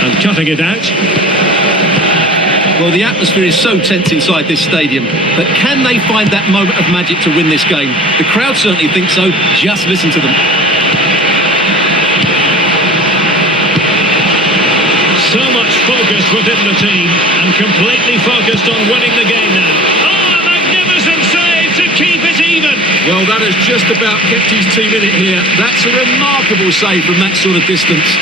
And cutting it out. Well, the atmosphere is so tense inside this stadium, but can they find that moment of magic to win this game? The crowd certainly think so. Just listen to them. So much focus within the team, and completely focused on winning the game now. Oh, a magnificent save to keep it even. Well, that has just about kept his team in it here. That's a remarkable save from that sort of distance.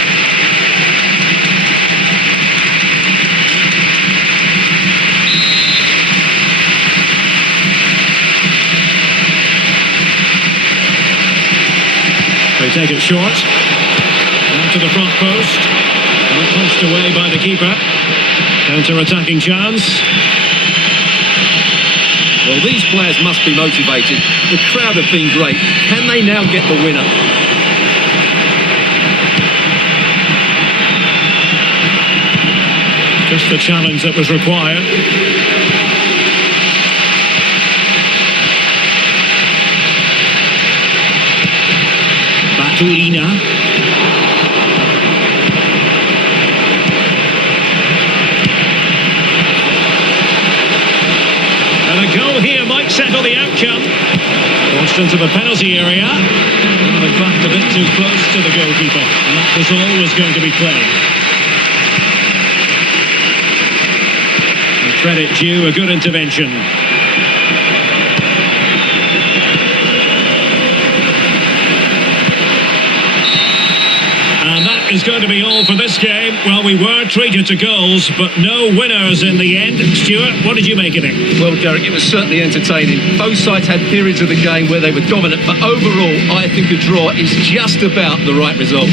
They take it short. Down to the front post. Well, punched away by the keeper. Counter-attacking chance. Well, these players must be motivated. The crowd have been great. Can they now get the winner? Just the challenge that was required. Batulina. And a goal here might settle the outcome. Launched into the penalty area. Well, in fact, a bit too close to the goalkeeper. And that was always going to be played. And credit due, a good intervention. And that is going to be all for this game. Well, we were treated to goals, but no winners in the end. Stuart, what did you make of it? Well, Derek, it was certainly entertaining. Both sides had periods of the game where they were dominant, but overall, I think a draw is just about the right result.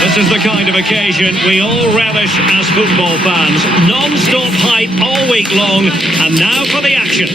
This is the kind of occasion we all relish as football fans. Non-stop hype all week long, and now for the action.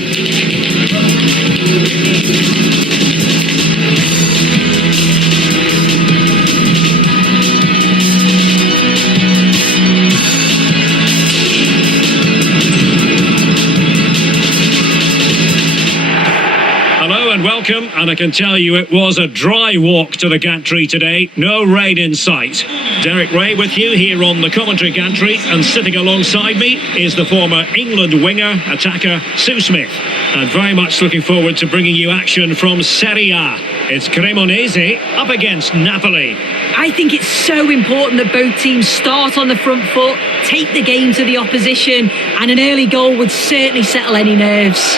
Hello and welcome, and I can tell you it was a dry walk to the gantry today. No rain in sight. Derek Ray with you here on the commentary gantry, and sitting alongside me is the former England winger, attacker Sue Smith. And very much looking forward to bringing you action from Serie A. It's Cremonese up against Napoli. I think it's so important that both teams start on the front foot, take the game to the opposition, and an early goal would certainly settle any nerves.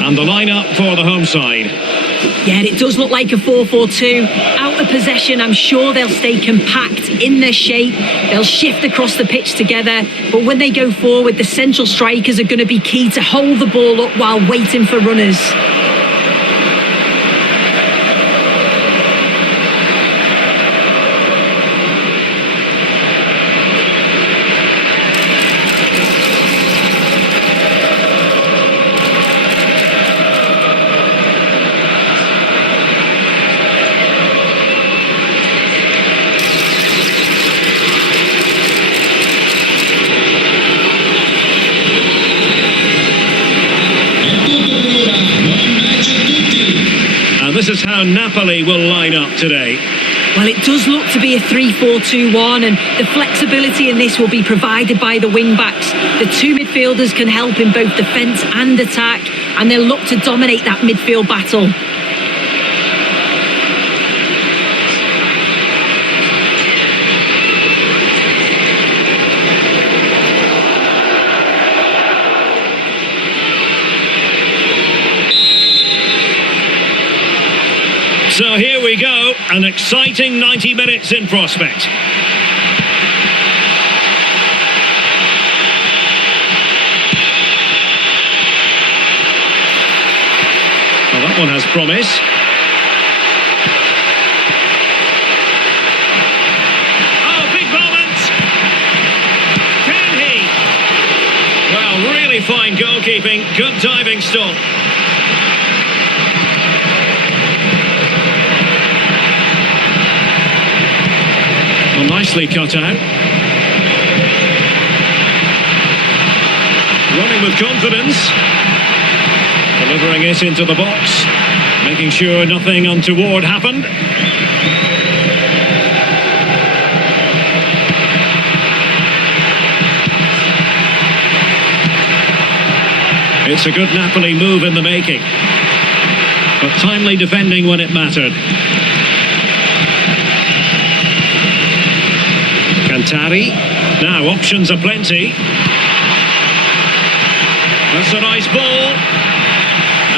And the lineup for the home side. Yeah, it does look like a 4-4-2. Out of possession, I'm sure they'll stay compact in their shape. They'll shift across the pitch together. But when they go forward, the central strikers are going to be key to hold the ball up while waiting for runners. This is how Napoli will line up today. Well, it does look to be a 3-4-2-1, and the flexibility in this will be provided by the wing-backs. The two midfielders can help in both defence and attack, and they'll look to dominate that midfield battle. So here we go, an exciting 90 minutes in prospect. Well, that one has promise. Oh, big moment! Can he? Well, really fine goalkeeping, good diving stop. nicely cut out. Running with confidence. Delivering it into the box. Making sure nothing untoward happened. It's a good Napoli move in the making. But timely defending when it mattered. Cantari. Now options are plenty. That's a nice ball.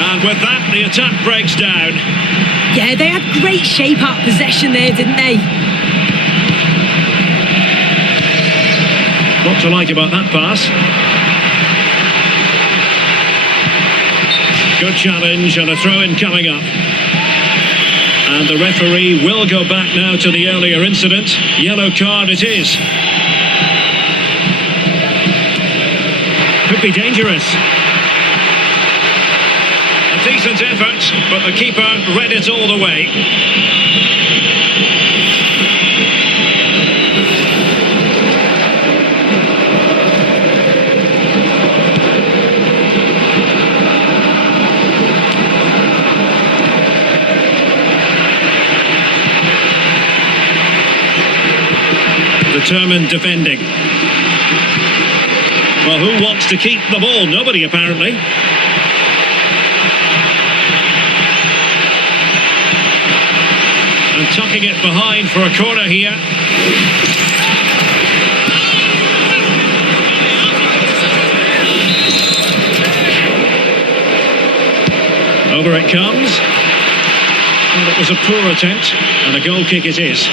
And with that, the attack breaks down. Yeah, they had great shape-up possession there, didn't they? What to like about that pass? Good challenge and a throw-in coming up. And the referee will go back now to the earlier incident. Yellow card it is. Could be dangerous. A decent effort, but the keeper read it all the way. Determined defending. Well, who wants to keep the ball? Nobody, apparently. And tucking it behind for a corner here. Over it comes. Well, it was a poor attempt, and a goal kick it is.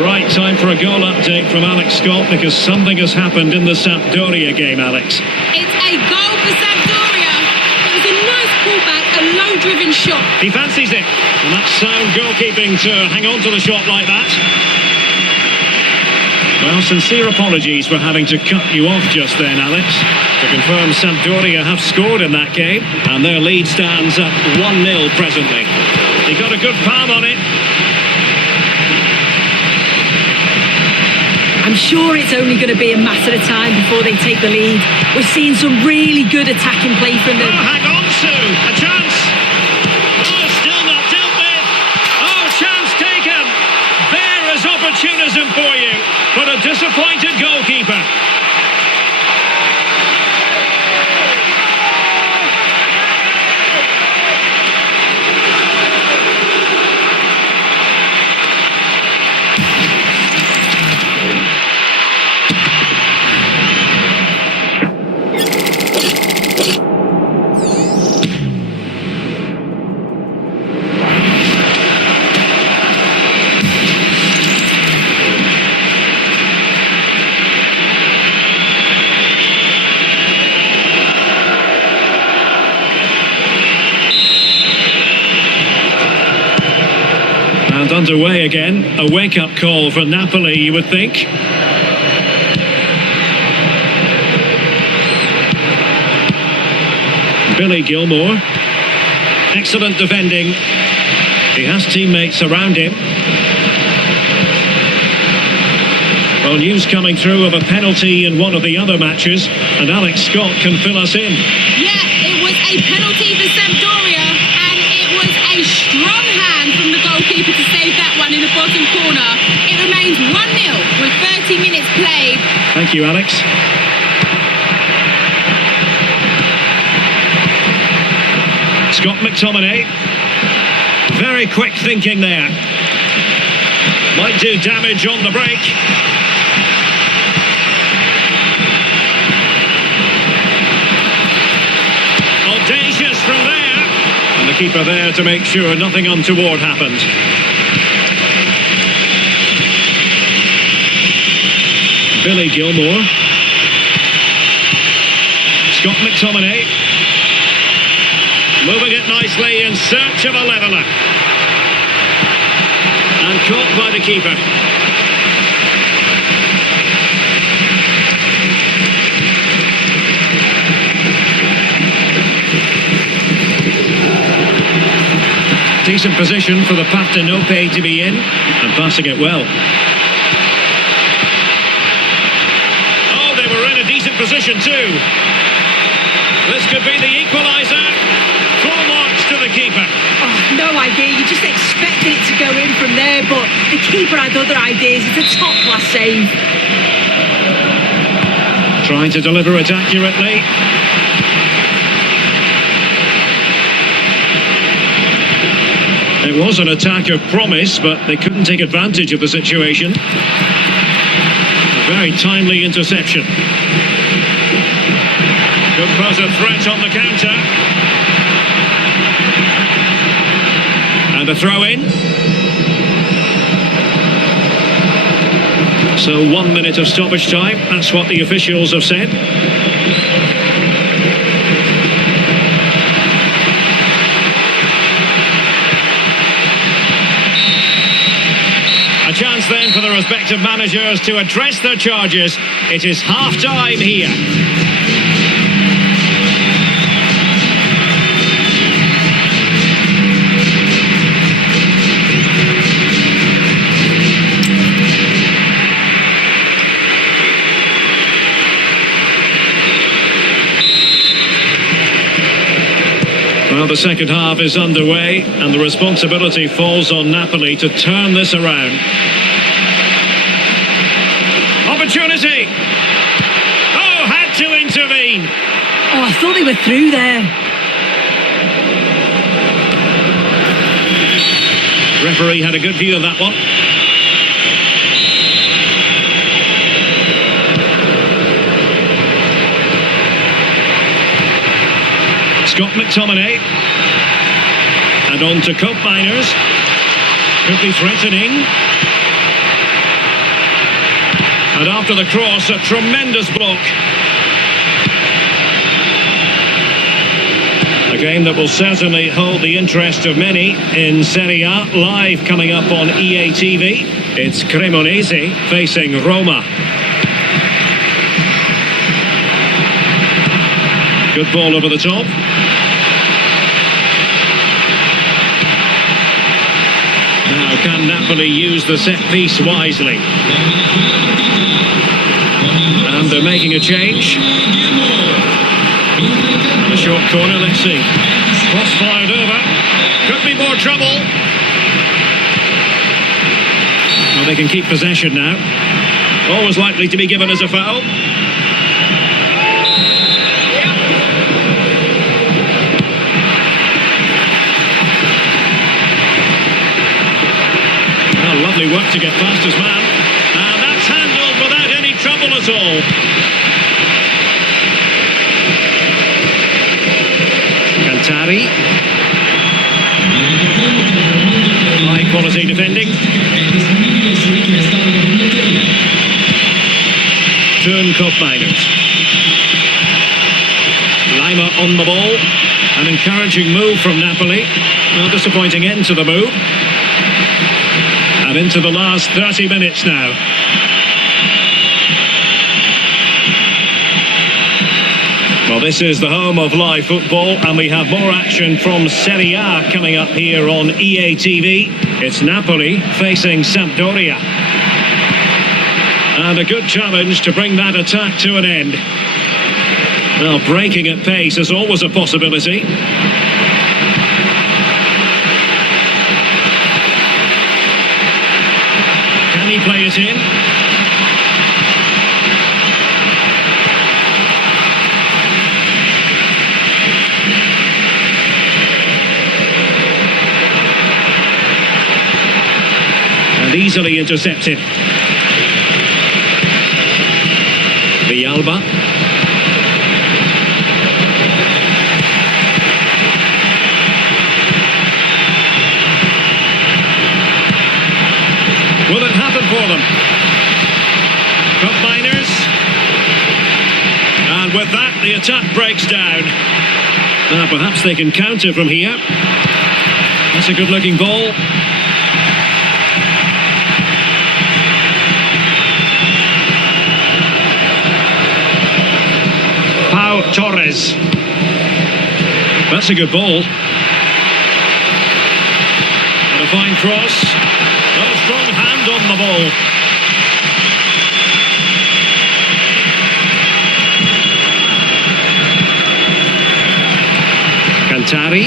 Right, time for a goal update from Alex Scott, because something has happened in the Sampdoria game, Alex. It's a goal for Sampdoria. It was a nice pullback, a low-driven shot. He fancies it, and that's sound goalkeeping to hang on to the shot like that. Well, sincere apologies for having to cut you off just then, Alex. To confirm, Sampdoria have scored in that game, and their lead stands at 1-0 presently. He got a good palm on it. I'm sure it's only going to be a matter of time before they take the lead. We're seeing some really good attacking play from them. Oh, hang on to a chance. Oh, still not dealt with. Oh, chance taken. There is opportunism for you, but a disappointed goalkeeper. And underway again, a wake-up call for Napoli, you would think. Billy Gilmore. Excellent defending. He has teammates around him. Well, news coming through of a penalty in one of the other matches, and Alex Scott can fill us in. Yeah, it was a penalty for Sampdoria, and it was a strong hand from the goalkeeper to save that one in the bottom corner. It remains 1-0 with 30 minutes played. Thank you, Alex. Scott McTominay. Very quick thinking there. Might do damage on the break. Audacious from there. And the keeper there to make sure nothing untoward happened. Billy Gilmore. Scott McTominay. Moving it nicely in search of a leveller. And caught by the keeper. Decent position for the Partenope to be in, and passing it well. Oh, they were in a decent position too. This could be the equaliser. Full marks to the keeper. Oh, no idea. You just expected it to go in from there, but the keeper had other ideas. It's a top-class save. Trying to deliver it accurately. It was an attack of promise, but they couldn't take advantage of the situation. A very timely interception. Could pose a threat on the counter. And a throw in. So 1 minute of stoppage time, that's what the officials have said. A chance then for the respective managers to address their charges. It is half-time here. Well, the second half is underway, and the responsibility falls on Napoli to turn this around. Opportunity! Oh, had to intervene! Oh, I thought they were through there. Referee had a good view of that one. Scott McTominay. And on to Cope Miners. Could be threatening. And after the cross, a tremendous block. A game that will certainly hold the interest of many in Serie A, live coming up on EA TV. It's Cremonese facing Roma. Good ball over the top. Now, can Napoli use the set piece wisely? And they're making a change. A short corner, let's see. Cross fired over. Could be more trouble. Well, they can keep possession now. Always likely to be given as a foul. Lovely work to get past his man. And that's handled without any trouble at all. Alcantara. High quality defending. Turn Cope Miners. Lima on the ball. An encouraging move from Napoli. Well, disappointing end to the move. And into the last 30 minutes now. Well, this is the home of live football, and we have more action from Serie A coming up here on EA TV. It's Napoli facing Sampdoria. And a good challenge to bring that attack to an end. Well, breaking at pace is always a possibility. Can he play it in? And easily intercepted. Villalba. Will it happen for them? Cope Miners. And with that, the attack breaks down. Now perhaps they can counter from here. That's a good-looking ball. Pau Torres. That's a good ball. And a fine cross. No strong hand on the ball. Alcantara,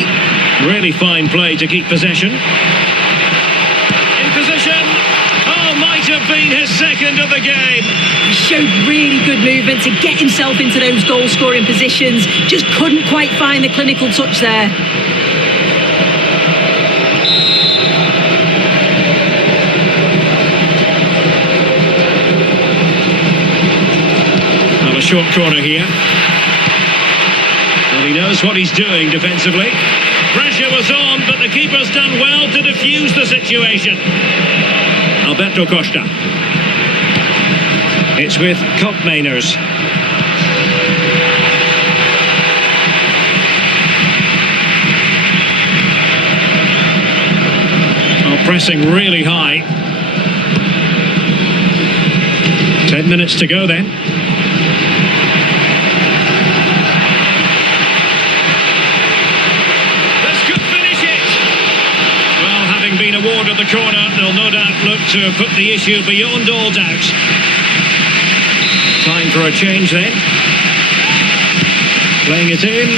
really fine play to keep possession. In position. Oh, might have been his second of the game. He showed really good movement to get himself into those goal-scoring positions. Just couldn't quite find the clinical touch there. Now a short corner here. Well, he knows what he's doing defensively. Pressure was on, but the keeper's done well to defuse the situation. Alberto Costa. It's with Kopmeiners. Oh, pressing really high. 10 minutes to go then. Been awarded the corner, they'll no doubt look to put the issue beyond all doubt. Time for a change then. Playing it in.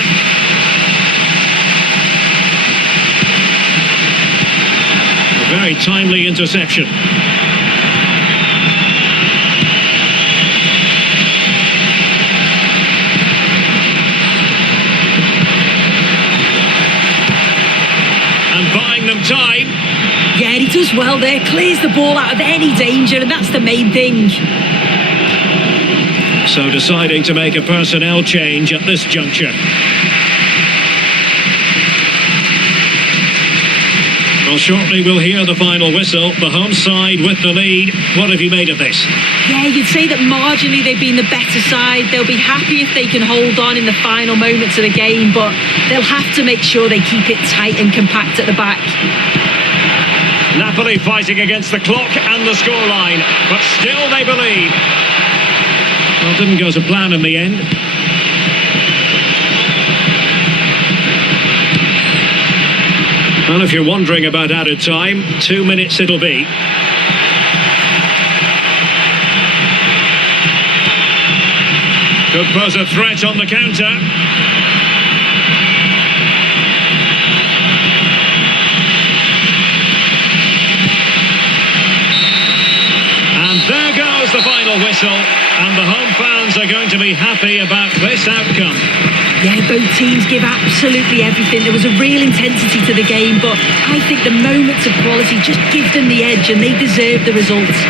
A very timely interception. And buying them time. Yeah, he does well there, clears the ball out of any danger, and that's the main thing. So deciding to make a personnel change at this juncture. Well, shortly we'll hear the final whistle. The home side with the lead. What have you made of this? Yeah, you'd say that marginally they've been the better side. They'll be happy if they can hold on in the final moments of the game, but they'll have to make sure they keep it tight and compact at the back. Napoli fighting against the clock and the scoreline, but still they believe. Well, it didn't go to plan in the end. Well, if you're wondering about added time, 2 minutes it'll be. Could pose a threat on the counter. There goes the final whistle, and the home fans are going to be happy about this outcome. Yeah, both teams give absolutely everything. There was a real intensity to the game, but I think the moments of quality just give them the edge, and they deserve the results.